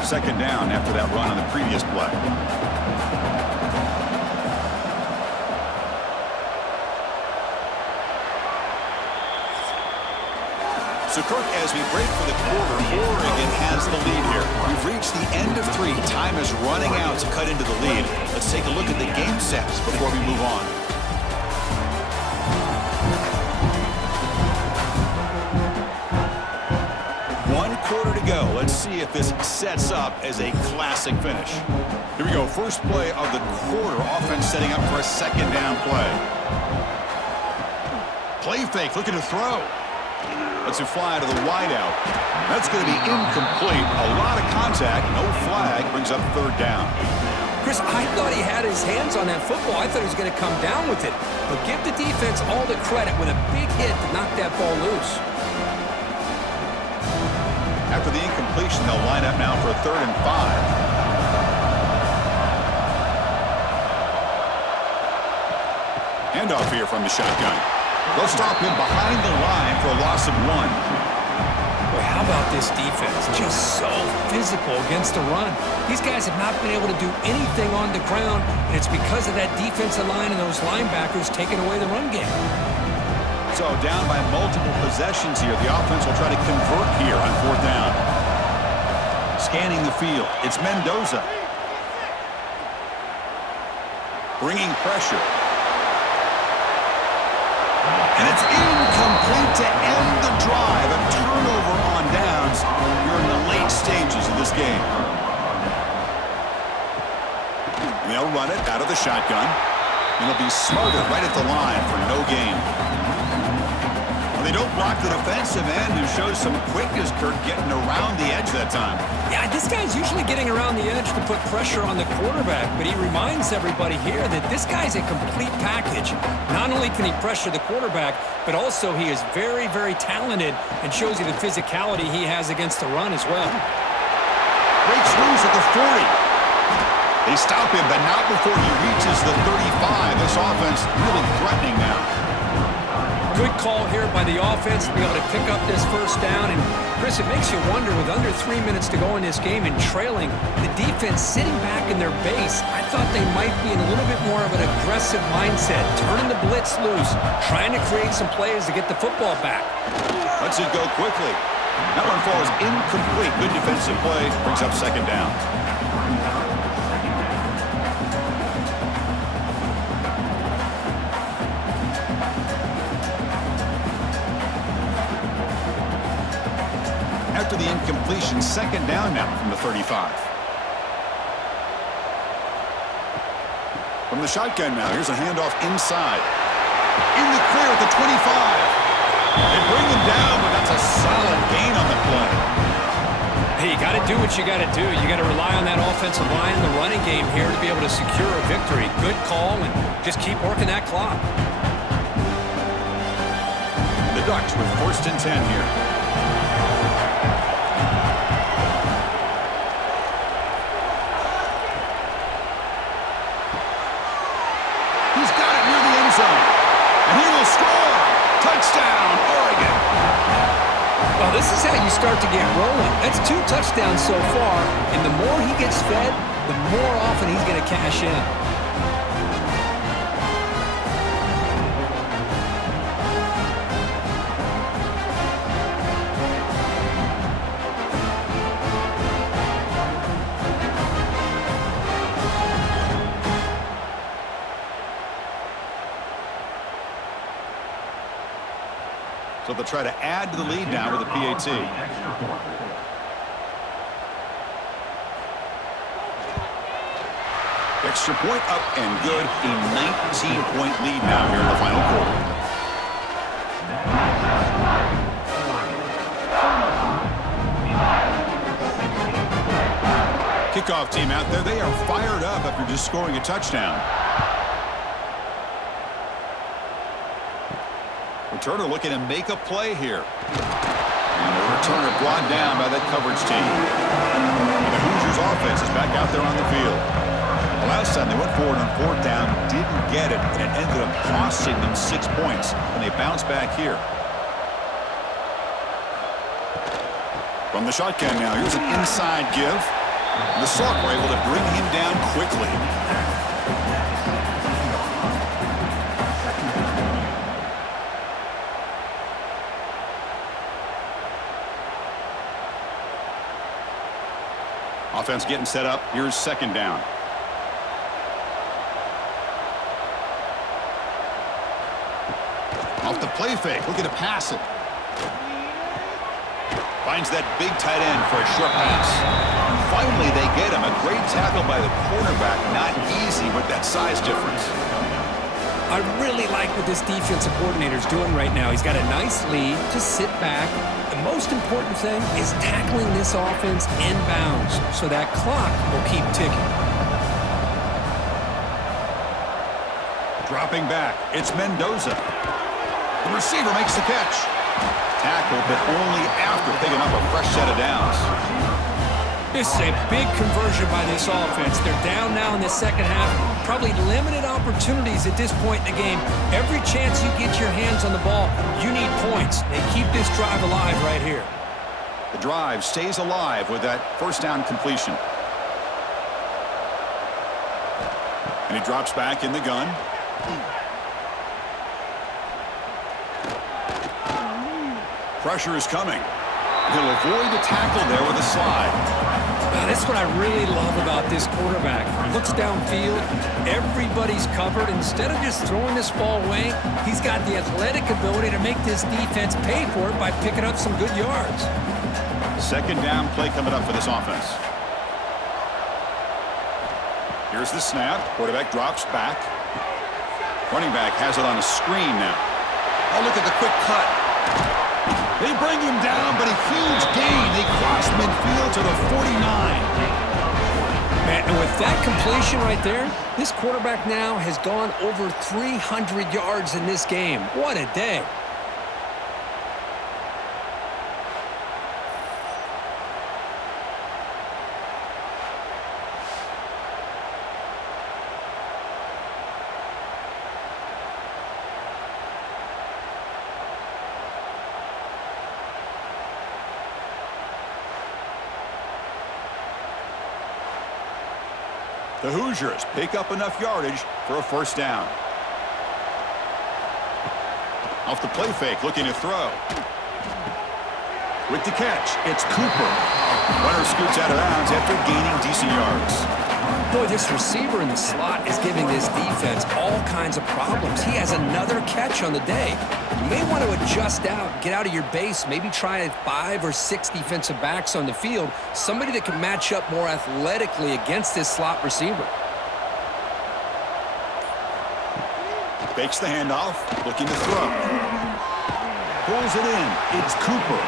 Second down after that run on the previous play. So, Kirk, as we break for the quarter, Oregon has the lead here. We've reached the end of 3. Time is running out to cut into the lead. Let's take a look at the game sets before we move on. One quarter to go. Let's see if this sets up as a classic finish. Here we go. First play of the quarter. Offense setting up for a second down play. Play fake, looking to throw. Let's fly to the wideout. That's going to be incomplete. A lot of contact. No flag. Brings up third down. Chris, I thought he had his hands on that football. I thought he was going to come down with it. But give the defense all the credit with a big hit to knock that ball loose. After the incompletion, they'll line up now for a 3rd and 5. Handoff here from the shotgun. They'll stop him behind the line for a loss of 1. Boy, how about this defense? Just so physical against the run. These guys have not been able to do anything on the ground, and it's because of that defensive line and those linebackers taking away the run game. So down by multiple possessions here. The offense will try to convert here on 4th down. Scanning the field. It's Mendoza. Bringing pressure. And it's incomplete to end the drive. A turnover on downs. You're in the late stages of this game. And they'll run it out of the shotgun. And they'll be smothered right at the line for no gain. They don't block the defensive end, who shows some quickness, Kirk, getting around the edge that time. Yeah, this guy's usually getting around the edge to put pressure on the quarterback, but he reminds everybody here that this guy's a complete package. Not only can he pressure the quarterback, but also he is very, very talented and shows you the physicality he has against the run as well. Breaks loose at the 40. They stop him, but not before he reaches the 35. This offense really threatening now. Good call here by the offense to be able to pick up this first down. And, Chris, it makes you wonder, with under 3 minutes to go in this game and trailing, the defense sitting back in their base, I thought they might be in a little bit more of an aggressive mindset, turning the blitz loose, trying to create some plays to get the football back. Lets it go quickly. That one falls incomplete. Good defensive play. Brings up second down. After the incompletion, second down now from the 35. From the shotgun now, here's a handoff inside. In the clear at the 25. They bring him down, but that's a solid gain on the play. Hey, you got to do what you got to do. You got to rely on that offensive line in the running game here to be able to secure a victory. Good call, and just keep working that clock. The Ducks with 1st and 10 here. And he will score! Touchdown, Oregon! Well, this is how you start to get rolling. That's 2 touchdowns so far, and the more he gets fed, the more often he's going to cash in. So they'll try to add to the lead now with a PAT. Extra point up and good. A 19-point lead now here in the final quarter. Kickoff team out there. They are fired up after just scoring a touchdown. Returner looking to make a play here. And the returner brought down by that coverage team. And the Hoosiers Hoosiers offense is back out there on the field. The last time they went forward on fourth down, didn't get it, and it ended up costing them 6 points, and they bounce back here. From the shotgun now, here's an inside give. The Salk were able to bring him down quickly. Offense getting set up. Here's second down. Off the play fake. Looking to pass it. Finds that big tight end for a short pass. Finally, they get him. A great tackle by the cornerback. Not easy with that size difference. I really like what this defensive coordinator is doing right now. He's got a nice lead. Just sit back. The most important thing is tackling this offense inbounds so that clock will keep ticking. Dropping back. It's Mendoza. The receiver makes the catch. Tackle, but only after picking up a fresh set of downs. This is a big conversion by this offense. They're down now in the second half. Probably limited opportunities at this point in the game. Every chance you get your hands on the ball, you need points. They keep this drive alive right here. The drive stays alive with that first down completion. And he drops back in the gun. Pressure is coming. He'll avoid the tackle there with a slide. Now, that's what I really love about this quarterback. Looks downfield, everybody's covered. Instead of just throwing this ball away, he's got the athletic ability to make this defense pay for it by picking up some good yards. Second down play coming up for this offense. Here's the snap. Quarterback drops back. Running back has it on a screen now. Oh, look at the quick cut. They bring him down, but a huge gain. They cross midfield to the 49. Man, and with that completion right there, this quarterback now has gone over 300 yards in this game. What a day. The Hoosiers pick up enough yardage for a first down. Off the play fake, looking to throw. With the catch, it's Cooper. Runner scoots out of bounds after gaining decent yards. Boy, this receiver in the slot is giving this defense all kinds of problems. He has another catch on the day. You may want to adjust out, get out of your base, maybe try 5 or 6 defensive backs on the field, somebody that can match up more athletically against this slot receiver. Fakes the handoff, looking to throw. Pulls it in. It's Cooper.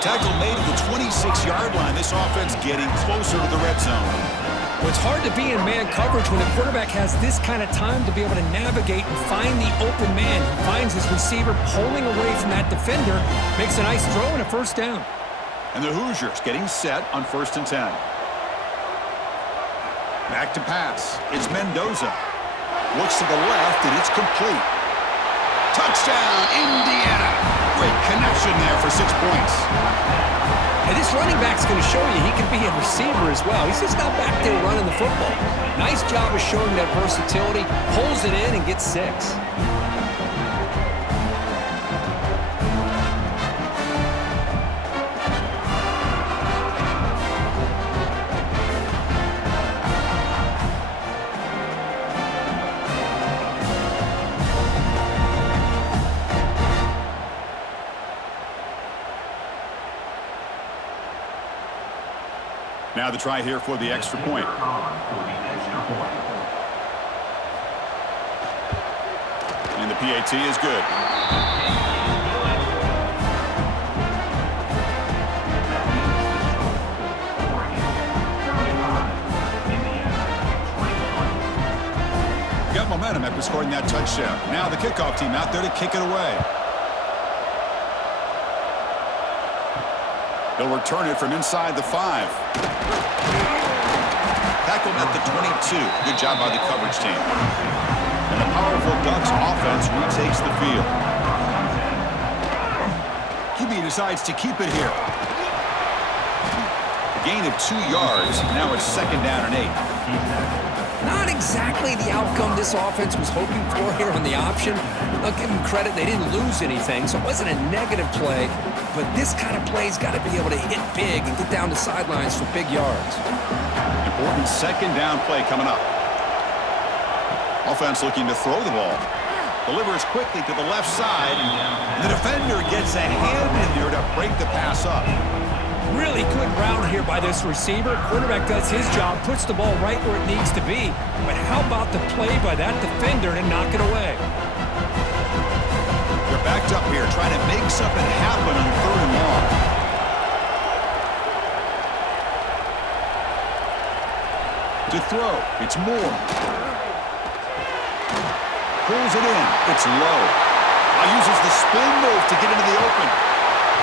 Tackle made at the 26-yard line. This offense getting closer to the red zone. Well, it's hard to be in man coverage when a quarterback has this kind of time to be able to navigate and find the open man. He finds his receiver pulling away from that defender, makes a nice throw and a first down. And the Hoosiers getting set on 1st and 10. Back to pass. It's Mendoza. Looks to the left, and it's complete. Touchdown, Indiana. Great connection there for 6 points. And this running back's going to show you he can be a receiver as well. He's just not back there running the football. Nice job of showing that versatility. Pulls it in and gets 6. Now the try here for the extra point. And the PAT is good. Got momentum after scoring that touchdown. Now the kickoff team out there to kick it away. He'll return it from inside the 5. Tackle at the 22. Good job by the coverage team. And the powerful Ducks offense retakes the field. QB decides to keep it here. A gain of 2 yards. Now it's 2nd down and 8. Not exactly the outcome this offense was hoping for here on the option. I'll give them credit. They didn't lose anything, so it wasn't a negative play. But this kind of play's got to be able to hit big and get down the sidelines for big yards. Important 2nd down play coming up. Offense looking to throw the ball. Delivers quickly to the left side. And the defender gets a hand in there to break the pass up. Really good route here by this receiver. Quarterback does his job, puts the ball right where it needs to be. But how about the play by that defender to knock it away? They're backed up here trying to make something happen on 3rd and long. To throw, it's Moore. Pulls it in. It's low. Now uses the spin move to get into the open.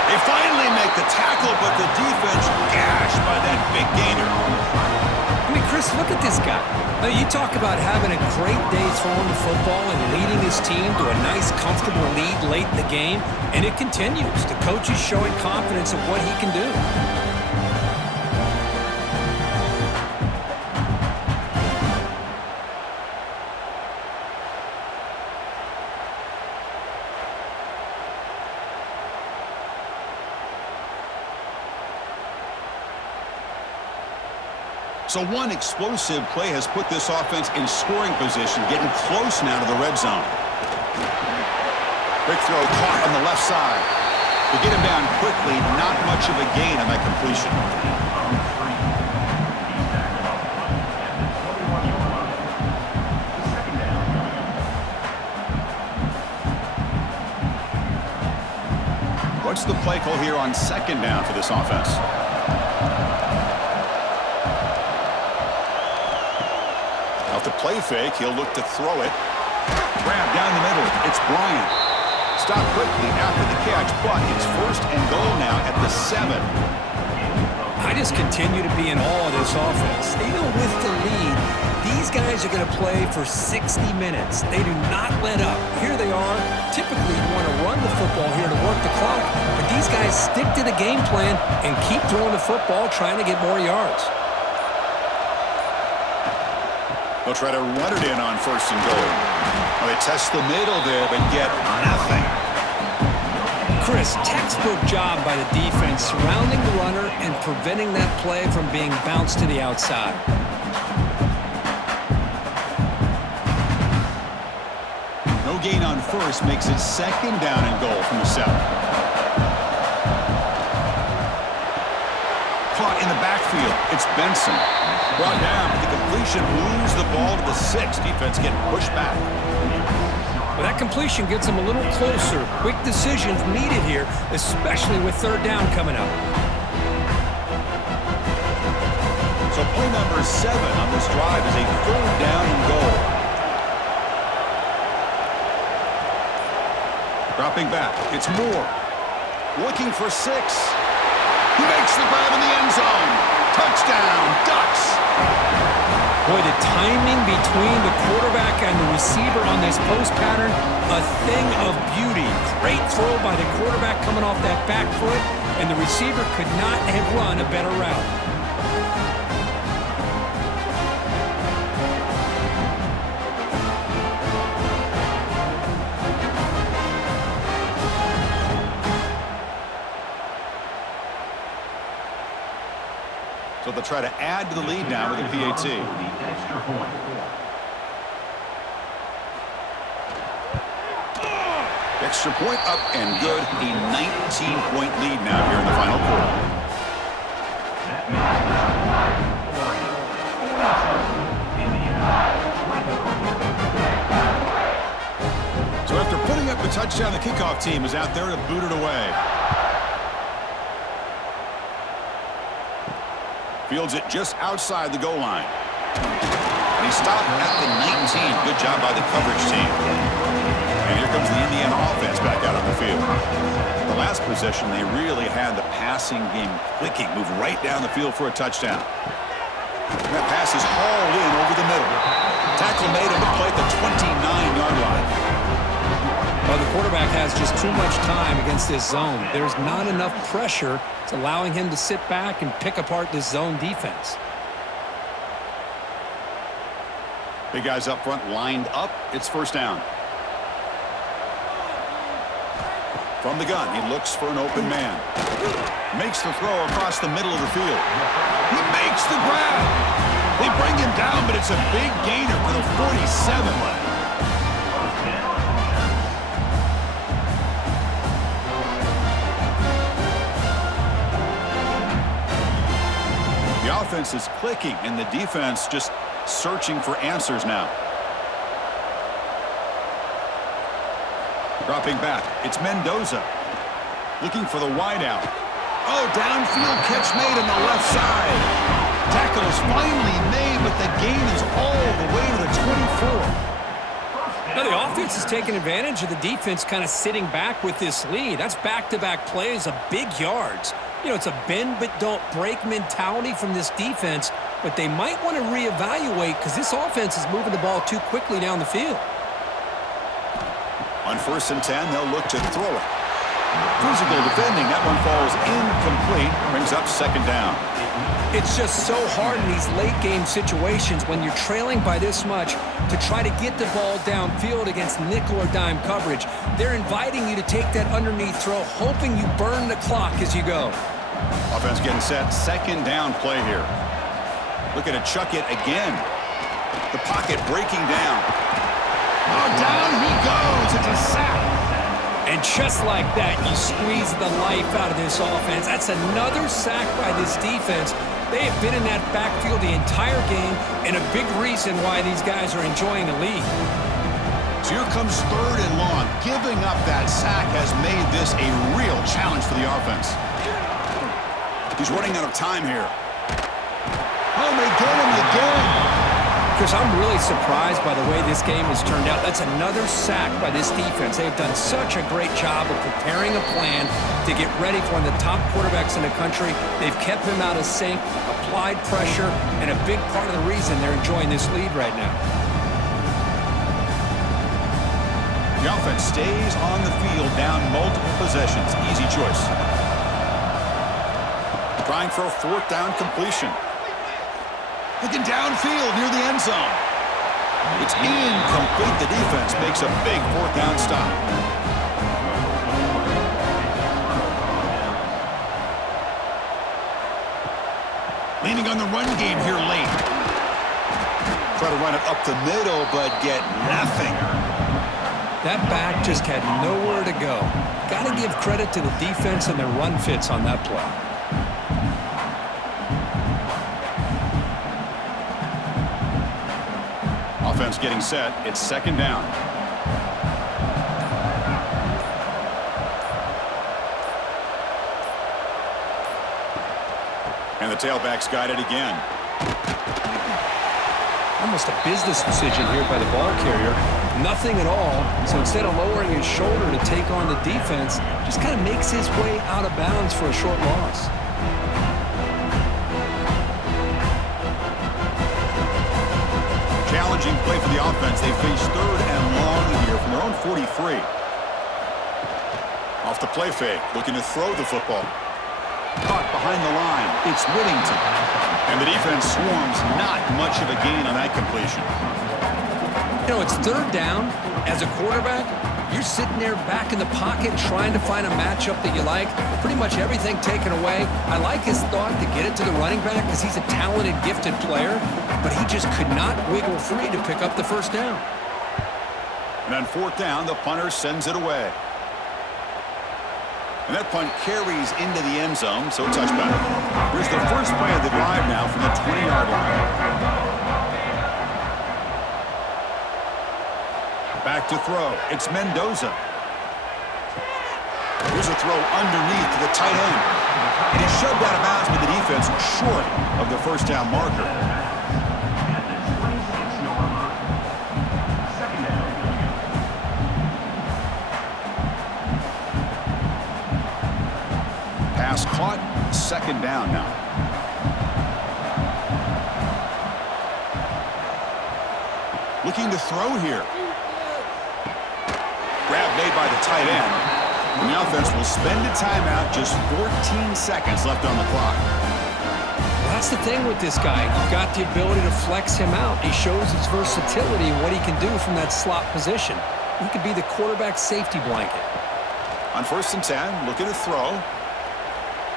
They finally make the tackle, but the defense gashed by that big gainer. I mean, Chris, look at this guy. Now, you talk about having a great day throwing the football and leading his team to a nice, comfortable lead late in the game, and it continues. The coach is showing confidence of what he can do. So one explosive play has put this offense in scoring position, getting close now to the red zone. Quick throw caught on the left side. To get him down quickly, not much of a gain on that completion. What's the play call here on 2nd down for this offense? Off the play fake, he'll look to throw it. Grab down the middle. It's Bryant. Stop quickly after the catch, but it's 1st and goal now at the 7. I just continue to be in awe of this offense. Even with the lead, these guys are going to play for 60 minutes. They do not let up. Here they are. Typically, you want to run the football here to work the clock, but these guys stick to the game plan and keep throwing the football, trying to get more yards. They'll try to run it in on 1st and goal. Well, they test the middle there, but get nothing. Chris, textbook job by the defense, surrounding the runner and preventing that play from being bounced to the outside. No gain on 1st makes it 2nd down and goal from the 7. Caught in the backfield. It's Benson. Brought down. The completion moves the ball to the 6. Defense getting pushed back. Well, that completion gets them a little closer. Quick decisions needed here, especially with 3rd down coming up. So play number 7 on this drive is a 3rd down and goal. Dropping back. It's Moore. Looking for 6. He makes the grab in the end zone. Touchdown, Ducks. Boy, the timing between the quarterback and the receiver on this post pattern, a thing of beauty. Great throw by the quarterback coming off that back foot, and the receiver could not have run a better route. So they'll try to add to the lead now with a PAT. Extra point up and good. A 19-point lead now here in the final quarter. So after putting up the touchdown, the kickoff team is out there to boot it away. Fields it just outside the goal line. And he stopped at the 19. Good job by the coverage team. And here comes the Indiana offense back out on the field. The last possession, they really had the passing game clicking. Move right down the field for a touchdown. That pass is hauled in over the middle. Tackle made on the play at the 29-yard line. Well, the quarterback has just too much time against this zone. There's not enough pressure. It's allowing him to sit back and pick apart this zone defense. Big guys up front lined up. It's first down. From the gun, he looks for an open man. Makes the throw across the middle of the field. He makes the grab. They bring him down, but it's a big gainer for the 47. The offense is clicking, and the defense just searching for answers now. Dropping back, it's Mendoza. Looking for the wideout. Oh, downfield catch made on the left side. Tackle is finally made, but the gain is all the way to the 24. Now, the offense is taking advantage of the defense kind of sitting back with this lead. That's back-to-back plays of big yards. You know, it's a bend but don't break mentality from this defense, but they might want to reevaluate because this offense is moving the ball too quickly down the field. On 1st and 10, they'll look to throw it. Physical defending. That one falls incomplete. Brings up second down. It's just so hard in these late-game situations when you're trailing by this much to try to get the ball downfield against nickel or dime coverage. They're inviting you to take that underneath throw, hoping you burn the clock as you go. Offense getting set. Second down play here. Looking to chuck it again. The pocket breaking down. Oh, down he goes. It's a sack. And just like that, you squeeze the life out of this offense. That's another sack by this defense. They have been in that backfield the entire game, and a big reason why these guys are enjoying the lead. So here comes 3rd and long. Giving up that sack has made this a real challenge for the offense. He's running out of time here. Oh, they get him again. Chris, I'm really surprised by the way this game has turned out. That's another sack by this defense. They've done such a great job of preparing a plan to get ready for one of the top quarterbacks in the country. They've kept him out of sync, applied pressure, and a big part of the reason they're enjoying this lead right now. The offense stays on the field down multiple possessions. Easy choice. Trying for a 4th down completion. Looking downfield near the end zone. It's incomplete. The defense makes a big 4th down stop. Leaning on the run game here late. Try to run it up the middle, but get nothing. That back just had nowhere to go. Got to give credit to the defense and their run fits on that play. Offense getting set. It's second down. And the tailback's got it again. Almost a business decision here by the ball carrier. Nothing at all. So instead of lowering his shoulder to take on the defense, just kind of makes his way out of bounds for a short loss. Challenging play for the offense. They face 3rd and long here from their own 43. Off the play fake, looking to throw the football. Caught behind the line. It's Whittington. And the defense swarms. Not much of a gain on that completion. You know, it's 3rd down. As a quarterback, you're sitting there back in the pocket trying to find a matchup that you like. Pretty much everything taken away. I like his thought to get it to the running back because he's a talented, gifted player, but he just could not wiggle free to pick up the 1st down. And on 4th down, the punter sends it away. And that punt carries into the end zone, so touchback. Here's the first play of the drive now from the 20-yard line. Back to throw. It's Mendoza. Here's a throw underneath to the tight end. And he's shoved out of bounds with the defense short of the 1st down marker. Pass caught. 2nd down now. Looking to throw here. Grab made by the tight end. And the offense will spend a timeout, just 14 seconds left on the clock. That's the thing with this guy. You've got the ability to flex him out. He shows his versatility and what he can do from that slot position. He could be the quarterback safety blanket. On 1st and 10, looking to throw.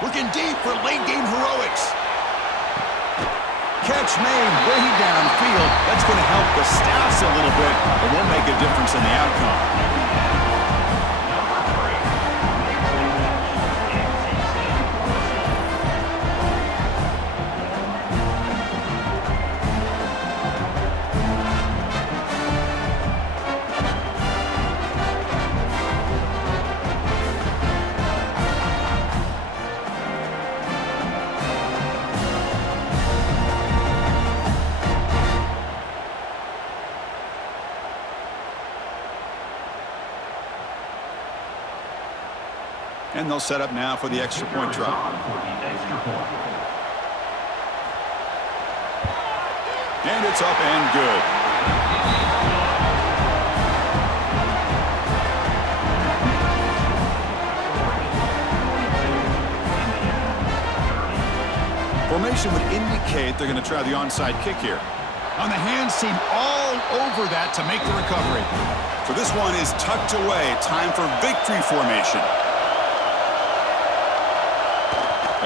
Looking deep for late-game heroics. Catch made way downfield. That's going to help the Staffs a little bit, but won't make a difference in the outcome. And they'll set up now for the extra point try. And it's up and good. Formation would indicate they're going to try the onside kick here. On the hands team all over that to make the recovery. So this one is tucked away. Time for victory formation.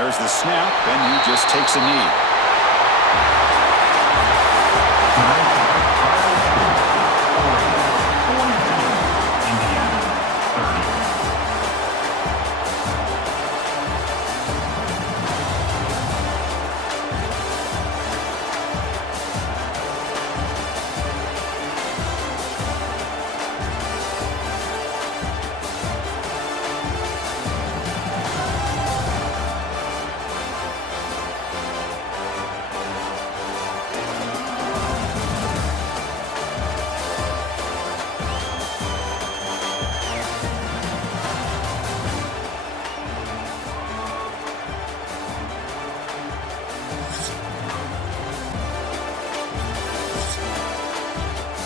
There's the snap, and he just takes a knee.